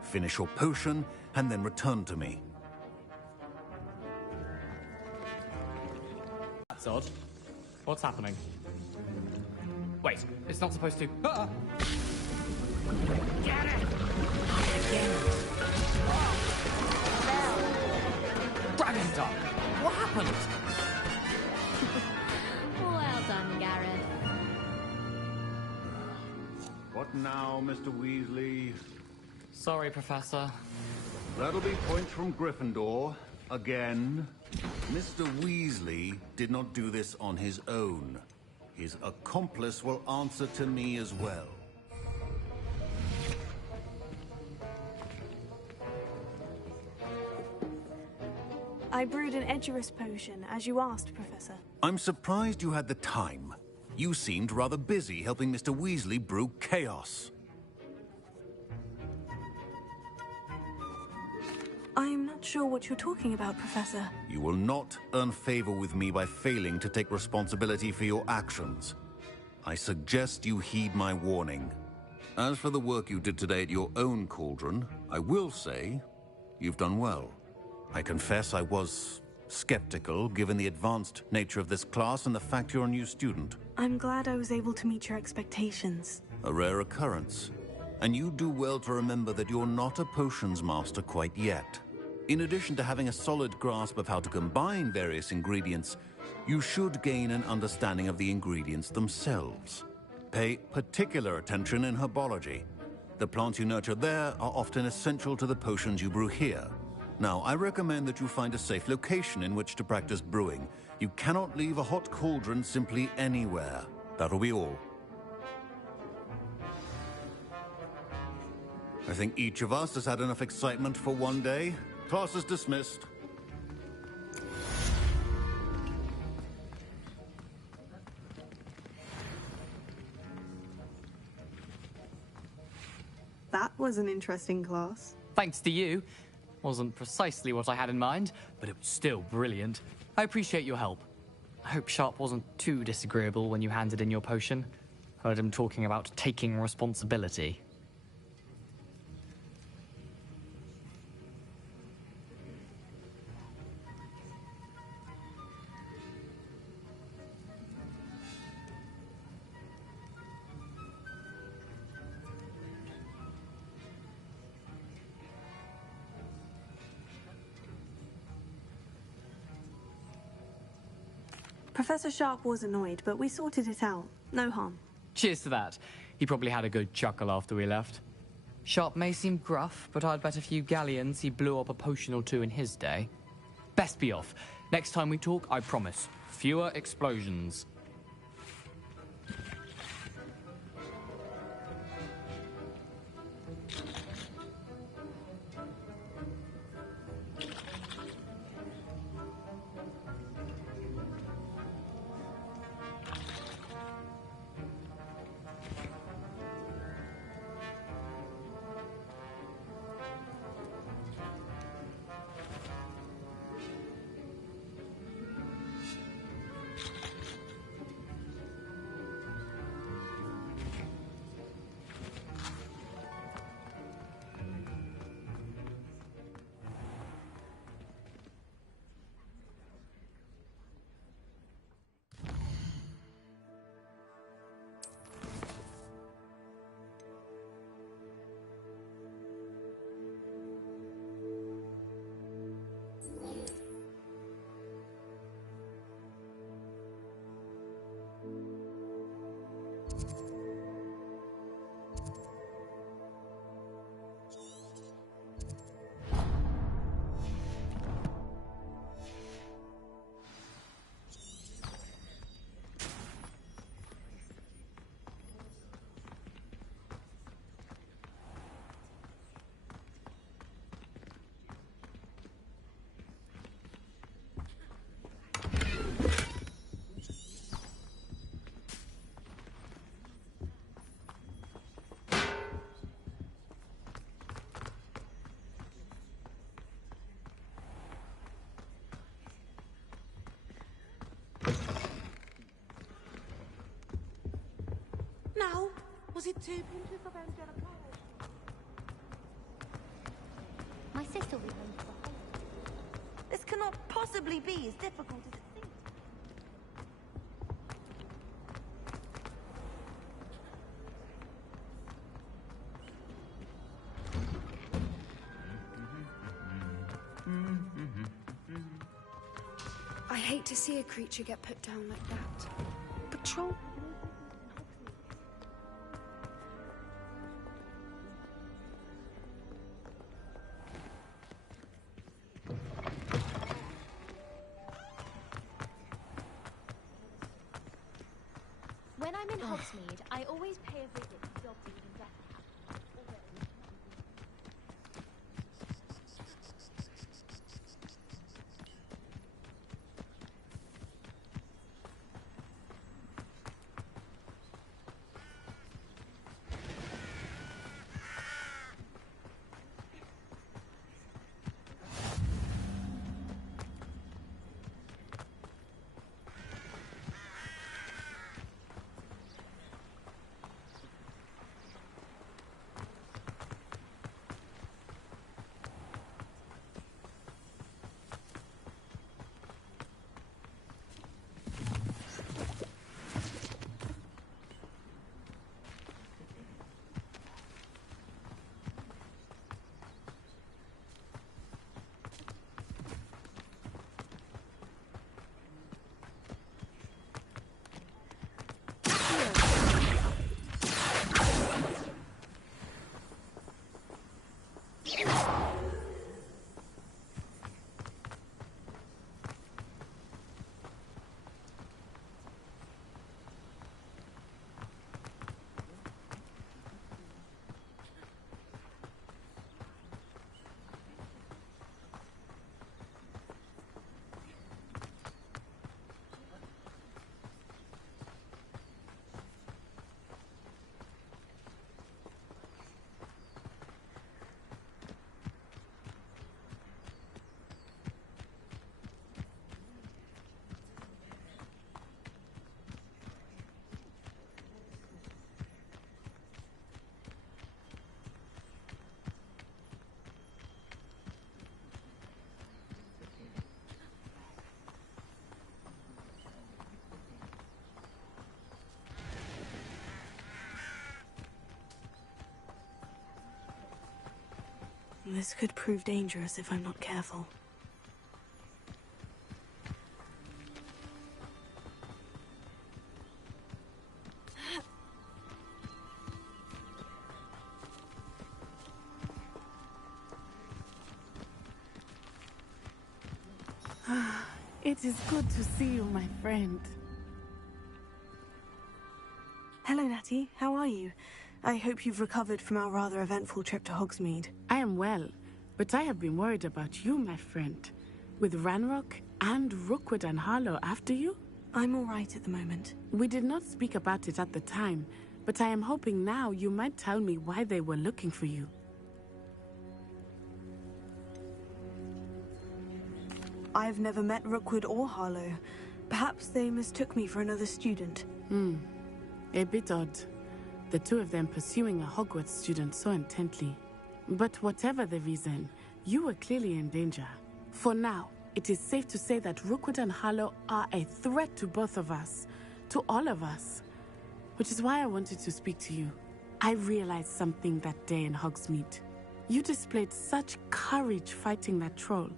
Finish your potion, and then return to me. That's odd. What's happening? Wait, it's not supposed to... Get it! Dragon Dog! What happened? Well done, Gareth. What now, Mr. Weasley? Sorry, Professor. That'll be points from Gryffindor. Again. Mr. Weasley did not do this on his own. His accomplice will answer to me as well. I brewed an Edurus potion, as you asked, Professor. I'm surprised you had the time. You seemed rather busy helping Mr. Weasley brew chaos. I'm not sure what you're talking about, Professor. You will not earn favor with me by failing to take responsibility for your actions. I suggest you heed my warning. As for the work you did today at your own cauldron, I will say you've done well. I confess I was skeptical, given the advanced nature of this class and the fact you're a new student. I'm glad I was able to meet your expectations. A rare occurrence. And you do well to remember that you're not a potions master quite yet. In addition to having a solid grasp of how to combine various ingredients, you should gain an understanding of the ingredients themselves. Pay particular attention in herbology. The plants you nurture there are often essential to the potions you brew here. Now, I recommend that you find a safe location in which to practice brewing. You cannot leave a hot cauldron simply anywhere. That'll be all. I think each of us has had enough excitement for one day. Class is dismissed. That was an interesting class. Thanks to you. Wasn't precisely what I had in mind, but it was still brilliant. I appreciate your help. I hope Sharp wasn't too disagreeable when you handed in your potion. Heard him talking about taking responsibility. Professor Sharp was annoyed, but we sorted it out. No harm. Cheers to that. He probably had a good chuckle after we left. Sharp may seem gruff, but I'd bet a few galleons he blew up a potion or two in his day. Best be off. Next time we talk, I promise, fewer explosions. Now, was it 2 pinches of Angelica? My sister will be home for the holiday. This cannot possibly be as difficult as it seems. I hate to see a creature get put down like that. Patrol. When I'm in Hogsmeade, I always pay a visit to Dobby and Death Cap. This could prove dangerous if I'm not careful. It is good to see you, my friend. Hello, Natty. How are you? I hope you've recovered from our rather eventful trip to Hogsmeade. I am well, but I have been worried about you, my friend. With Ranrock and Rookwood and Harlow after you? I'm all right at the moment. We did not speak about it at the time, but I am hoping now you might tell me why they were looking for you. I've never met Rookwood or Harlow. Perhaps they mistook me for another student. A bit odd. The two of them pursuing a Hogwarts student so intently. But whatever the reason, you were clearly in danger. For now, it is safe to say that Rookwood and Harlow are a threat to both of us. To all of us. Which is why I wanted to speak to you. I realized something that day in Hogsmeade. You displayed such courage fighting that troll.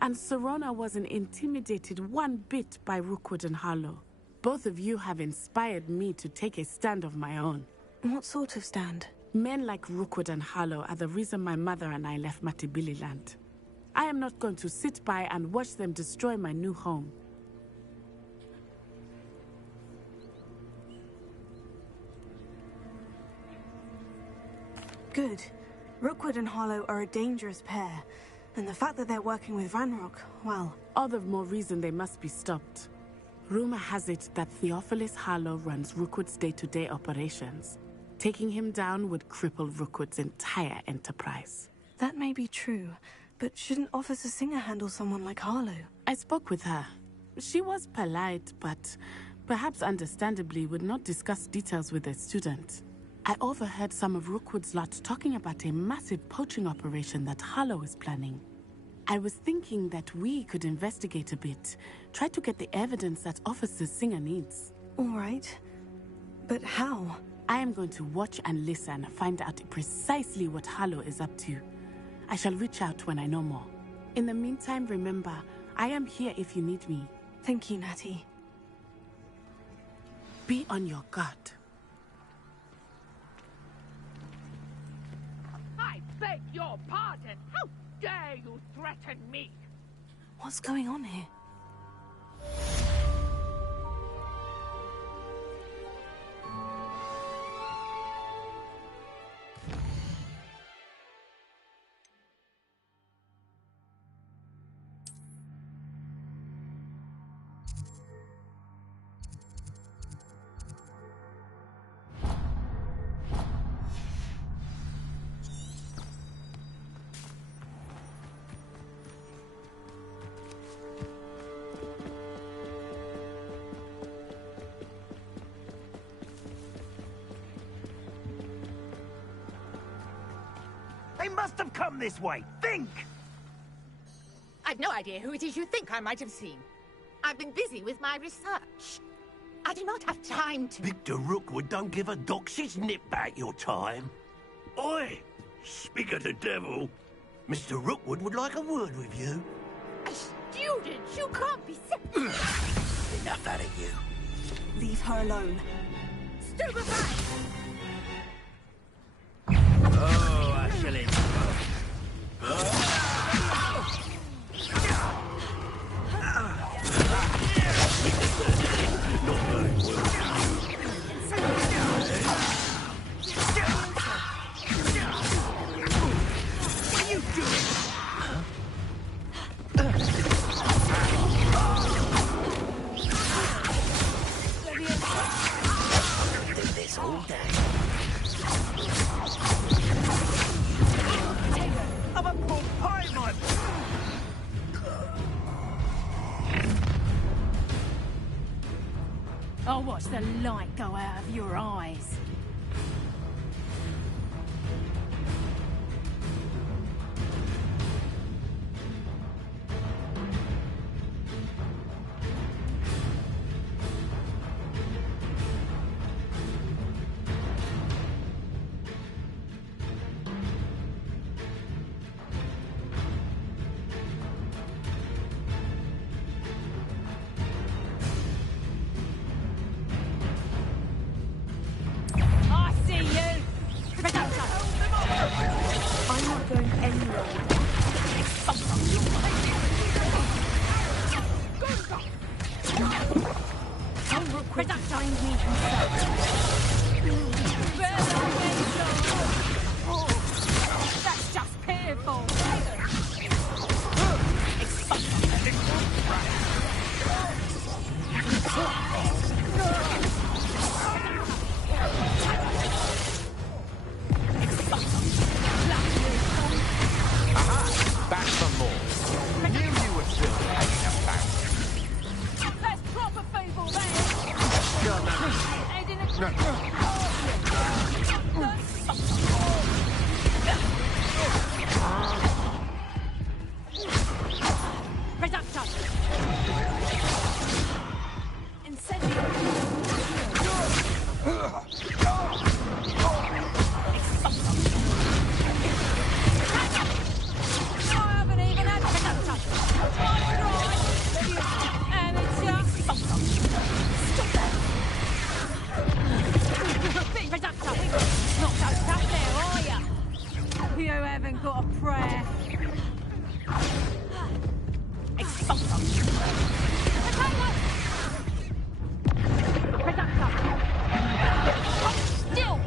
And Serona wasn't intimidated one bit by Rookwood and Harlow. Both of you have inspired me to take a stand of my own. What sort of stand? Men like Rookwood and Harlow are the reason my mother and I left Matibili land. I am not going to sit by and watch them destroy my new home. Good. Rookwood and Harlow are a dangerous pair. And the fact that they're working with Ranrock, well... All the more reason they must be stopped. Rumor has it that Theophilus Harlow runs Rookwood's day-to-day operations. Taking him down would cripple Rookwood's entire enterprise. That may be true, but shouldn't Officer Singer handle someone like Harlow? I spoke with her. She was polite, but perhaps understandably would not discuss details with a student. I overheard some of Rookwood's lot talking about a massive poaching operation that Harlow is planning. I was thinking that we could investigate a bit, try to get the evidence that Officer Singer needs. All right. But how? I am going to watch and listen, find out precisely what Harlow is up to. I shall reach out when I know more. In the meantime, remember, I am here if you need me. Thank you, Natty. Be on your guard. I beg your pardon. How dare you threaten me? What's going on here? They must have come this way. Think! I've no idea who it is you think I might have seen. I've been busy with my research. I do not have time to... Victor Rookwood don't give a doxy's nip back your time. Oi! Speak of the devil. Mr. Rookwood would like a word with you. A student? You can't be... Enough out of you. Leave her alone. Stupefy! Oh, I shall What are you doing? Do this all day. I'm a poor pie, my... I'll watch the light go out of your eyes. haven't got a prayer. Still!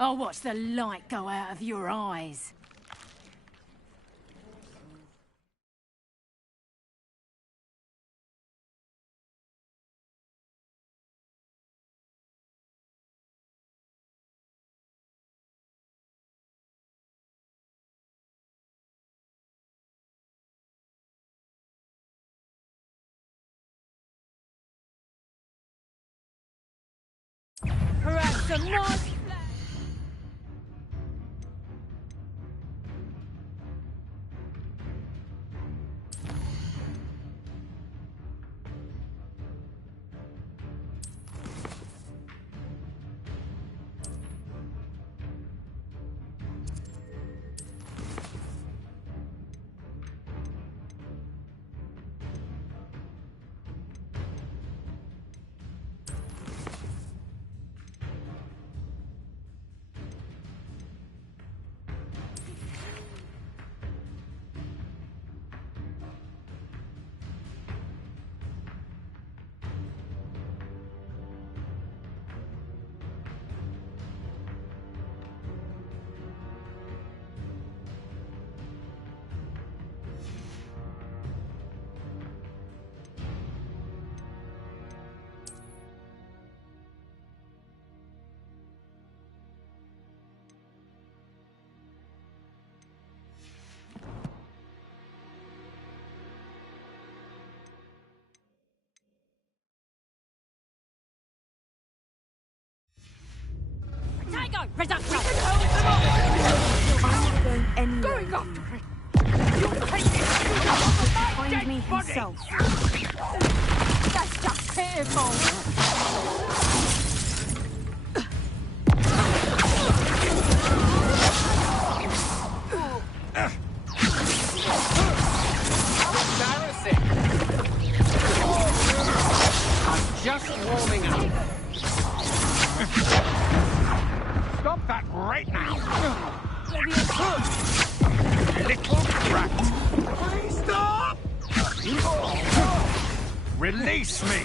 I'll watch the light go out of your eyes. some nice... Tango! Reduction! I'm going anywhere. Going after it! You hate it! Find me himself. That's just pitiful! Embarrassing! I'm just warming up. Stop that right now! Little brat! Stop! Release me!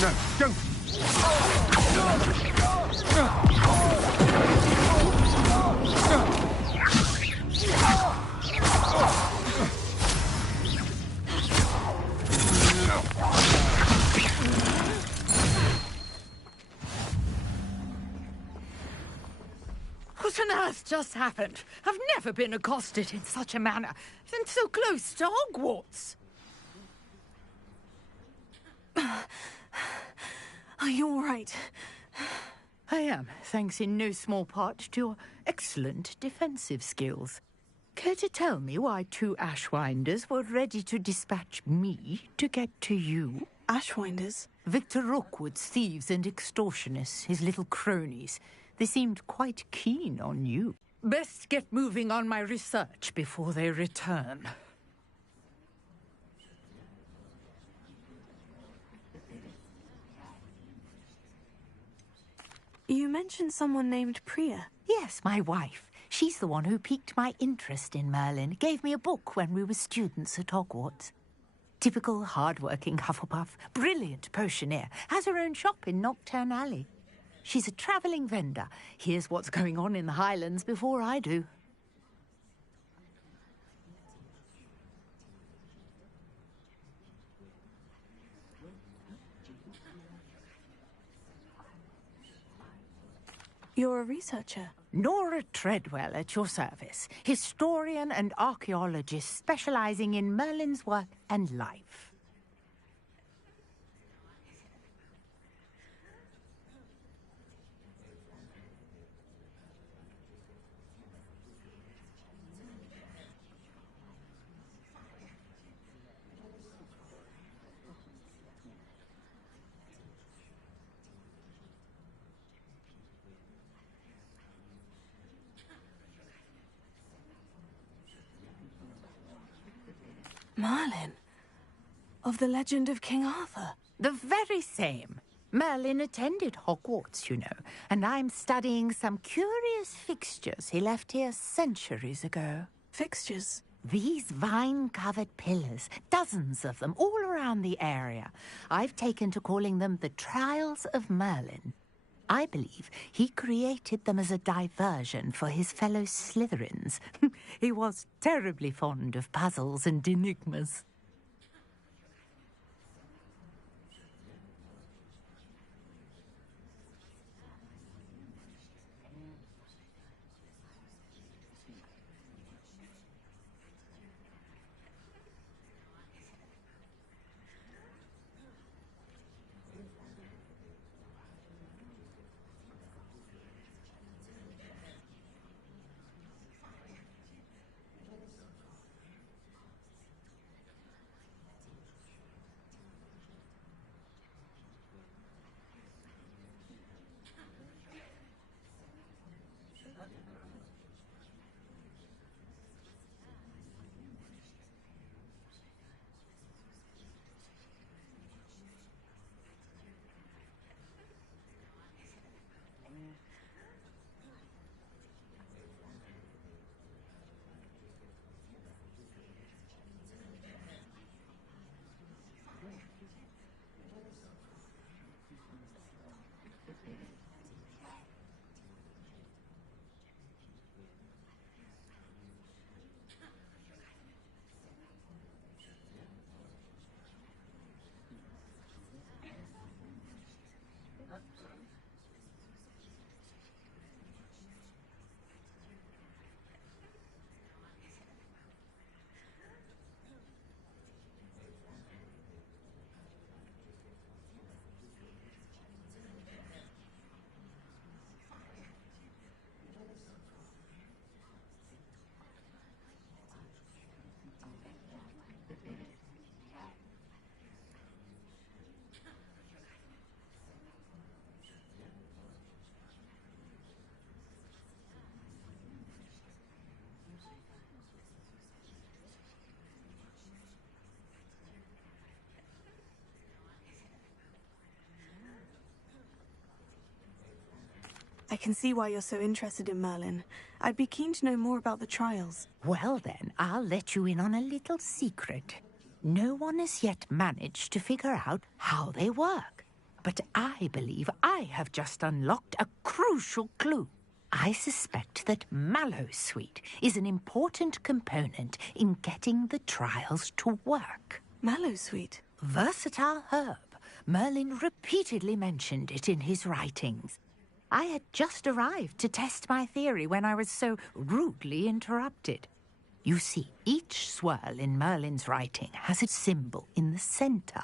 No, don't! What on earth just happened? I've never been accosted in such a manner, and so close to Hogwarts. Are you all right? I am, thanks in no small part to your excellent defensive skills. Care to tell me why two Ashwinders were ready to dispatch me to get to you? Ashwinders? Victor Rookwood's thieves and extortionists, his little cronies. They seemed quite keen on you. Best get moving on my research before they return. You mentioned someone named Priya. Yes, my wife. She's the one who piqued my interest in Merlin. Gave me a book when we were students at Hogwarts. Typical hard-working Hufflepuff. Brilliant potioneer. Has her own shop in Nocturne Alley. She's a travelling vendor. Here's what's going on in the Highlands before I do. You're a researcher? Nora Treadwell at your service. Historian and archaeologist specialising in Merlin's work and life. Merlin? Of the legend of King Arthur? The very same. Merlin attended Hogwarts, you know, and I'm studying some curious fixtures he left here centuries ago. Fixtures? These vine-covered pillars, dozens of them, all around the area. I've taken to calling them the Trials of Merlin. I believe he created them as a diversion for his fellow Slytherins. He was terribly fond of puzzles and enigmas. I can see why you're so interested in Merlin. I'd be keen to know more about the trials. Well then, I'll let you in on a little secret. No one has yet managed to figure out how they work. But I believe I have just unlocked a crucial clue. I suspect that Mallowsweet is an important component in getting the trials to work. Mallowsweet? Versatile herb. Merlin repeatedly mentioned it in his writings. I had just arrived to test my theory when I was so rudely interrupted. You see, each swirl in Merlin's writing has a symbol in the center.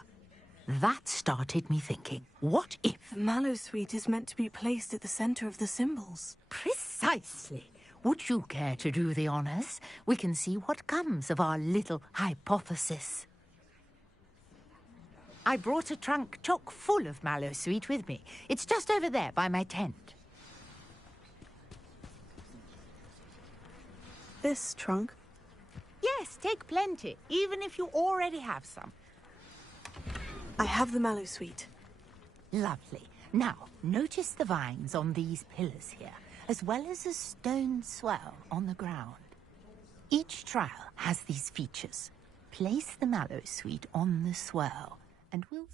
That started me thinking, what if... The Mallowsweet is meant to be placed at the center of the symbols. Precisely. Would you care to do the honors? We can see what comes of our little hypothesis. I brought a trunk chock full of Mallowsweet with me. It's just over there by my tent. This trunk? Yes, take plenty, even if you already have some. I have the Mallowsweet. Lovely. Now, notice the vines on these pillars here, as well as a stone swell on the ground. Each trial has these features. Place the Mallowsweet on the swirl, and we'll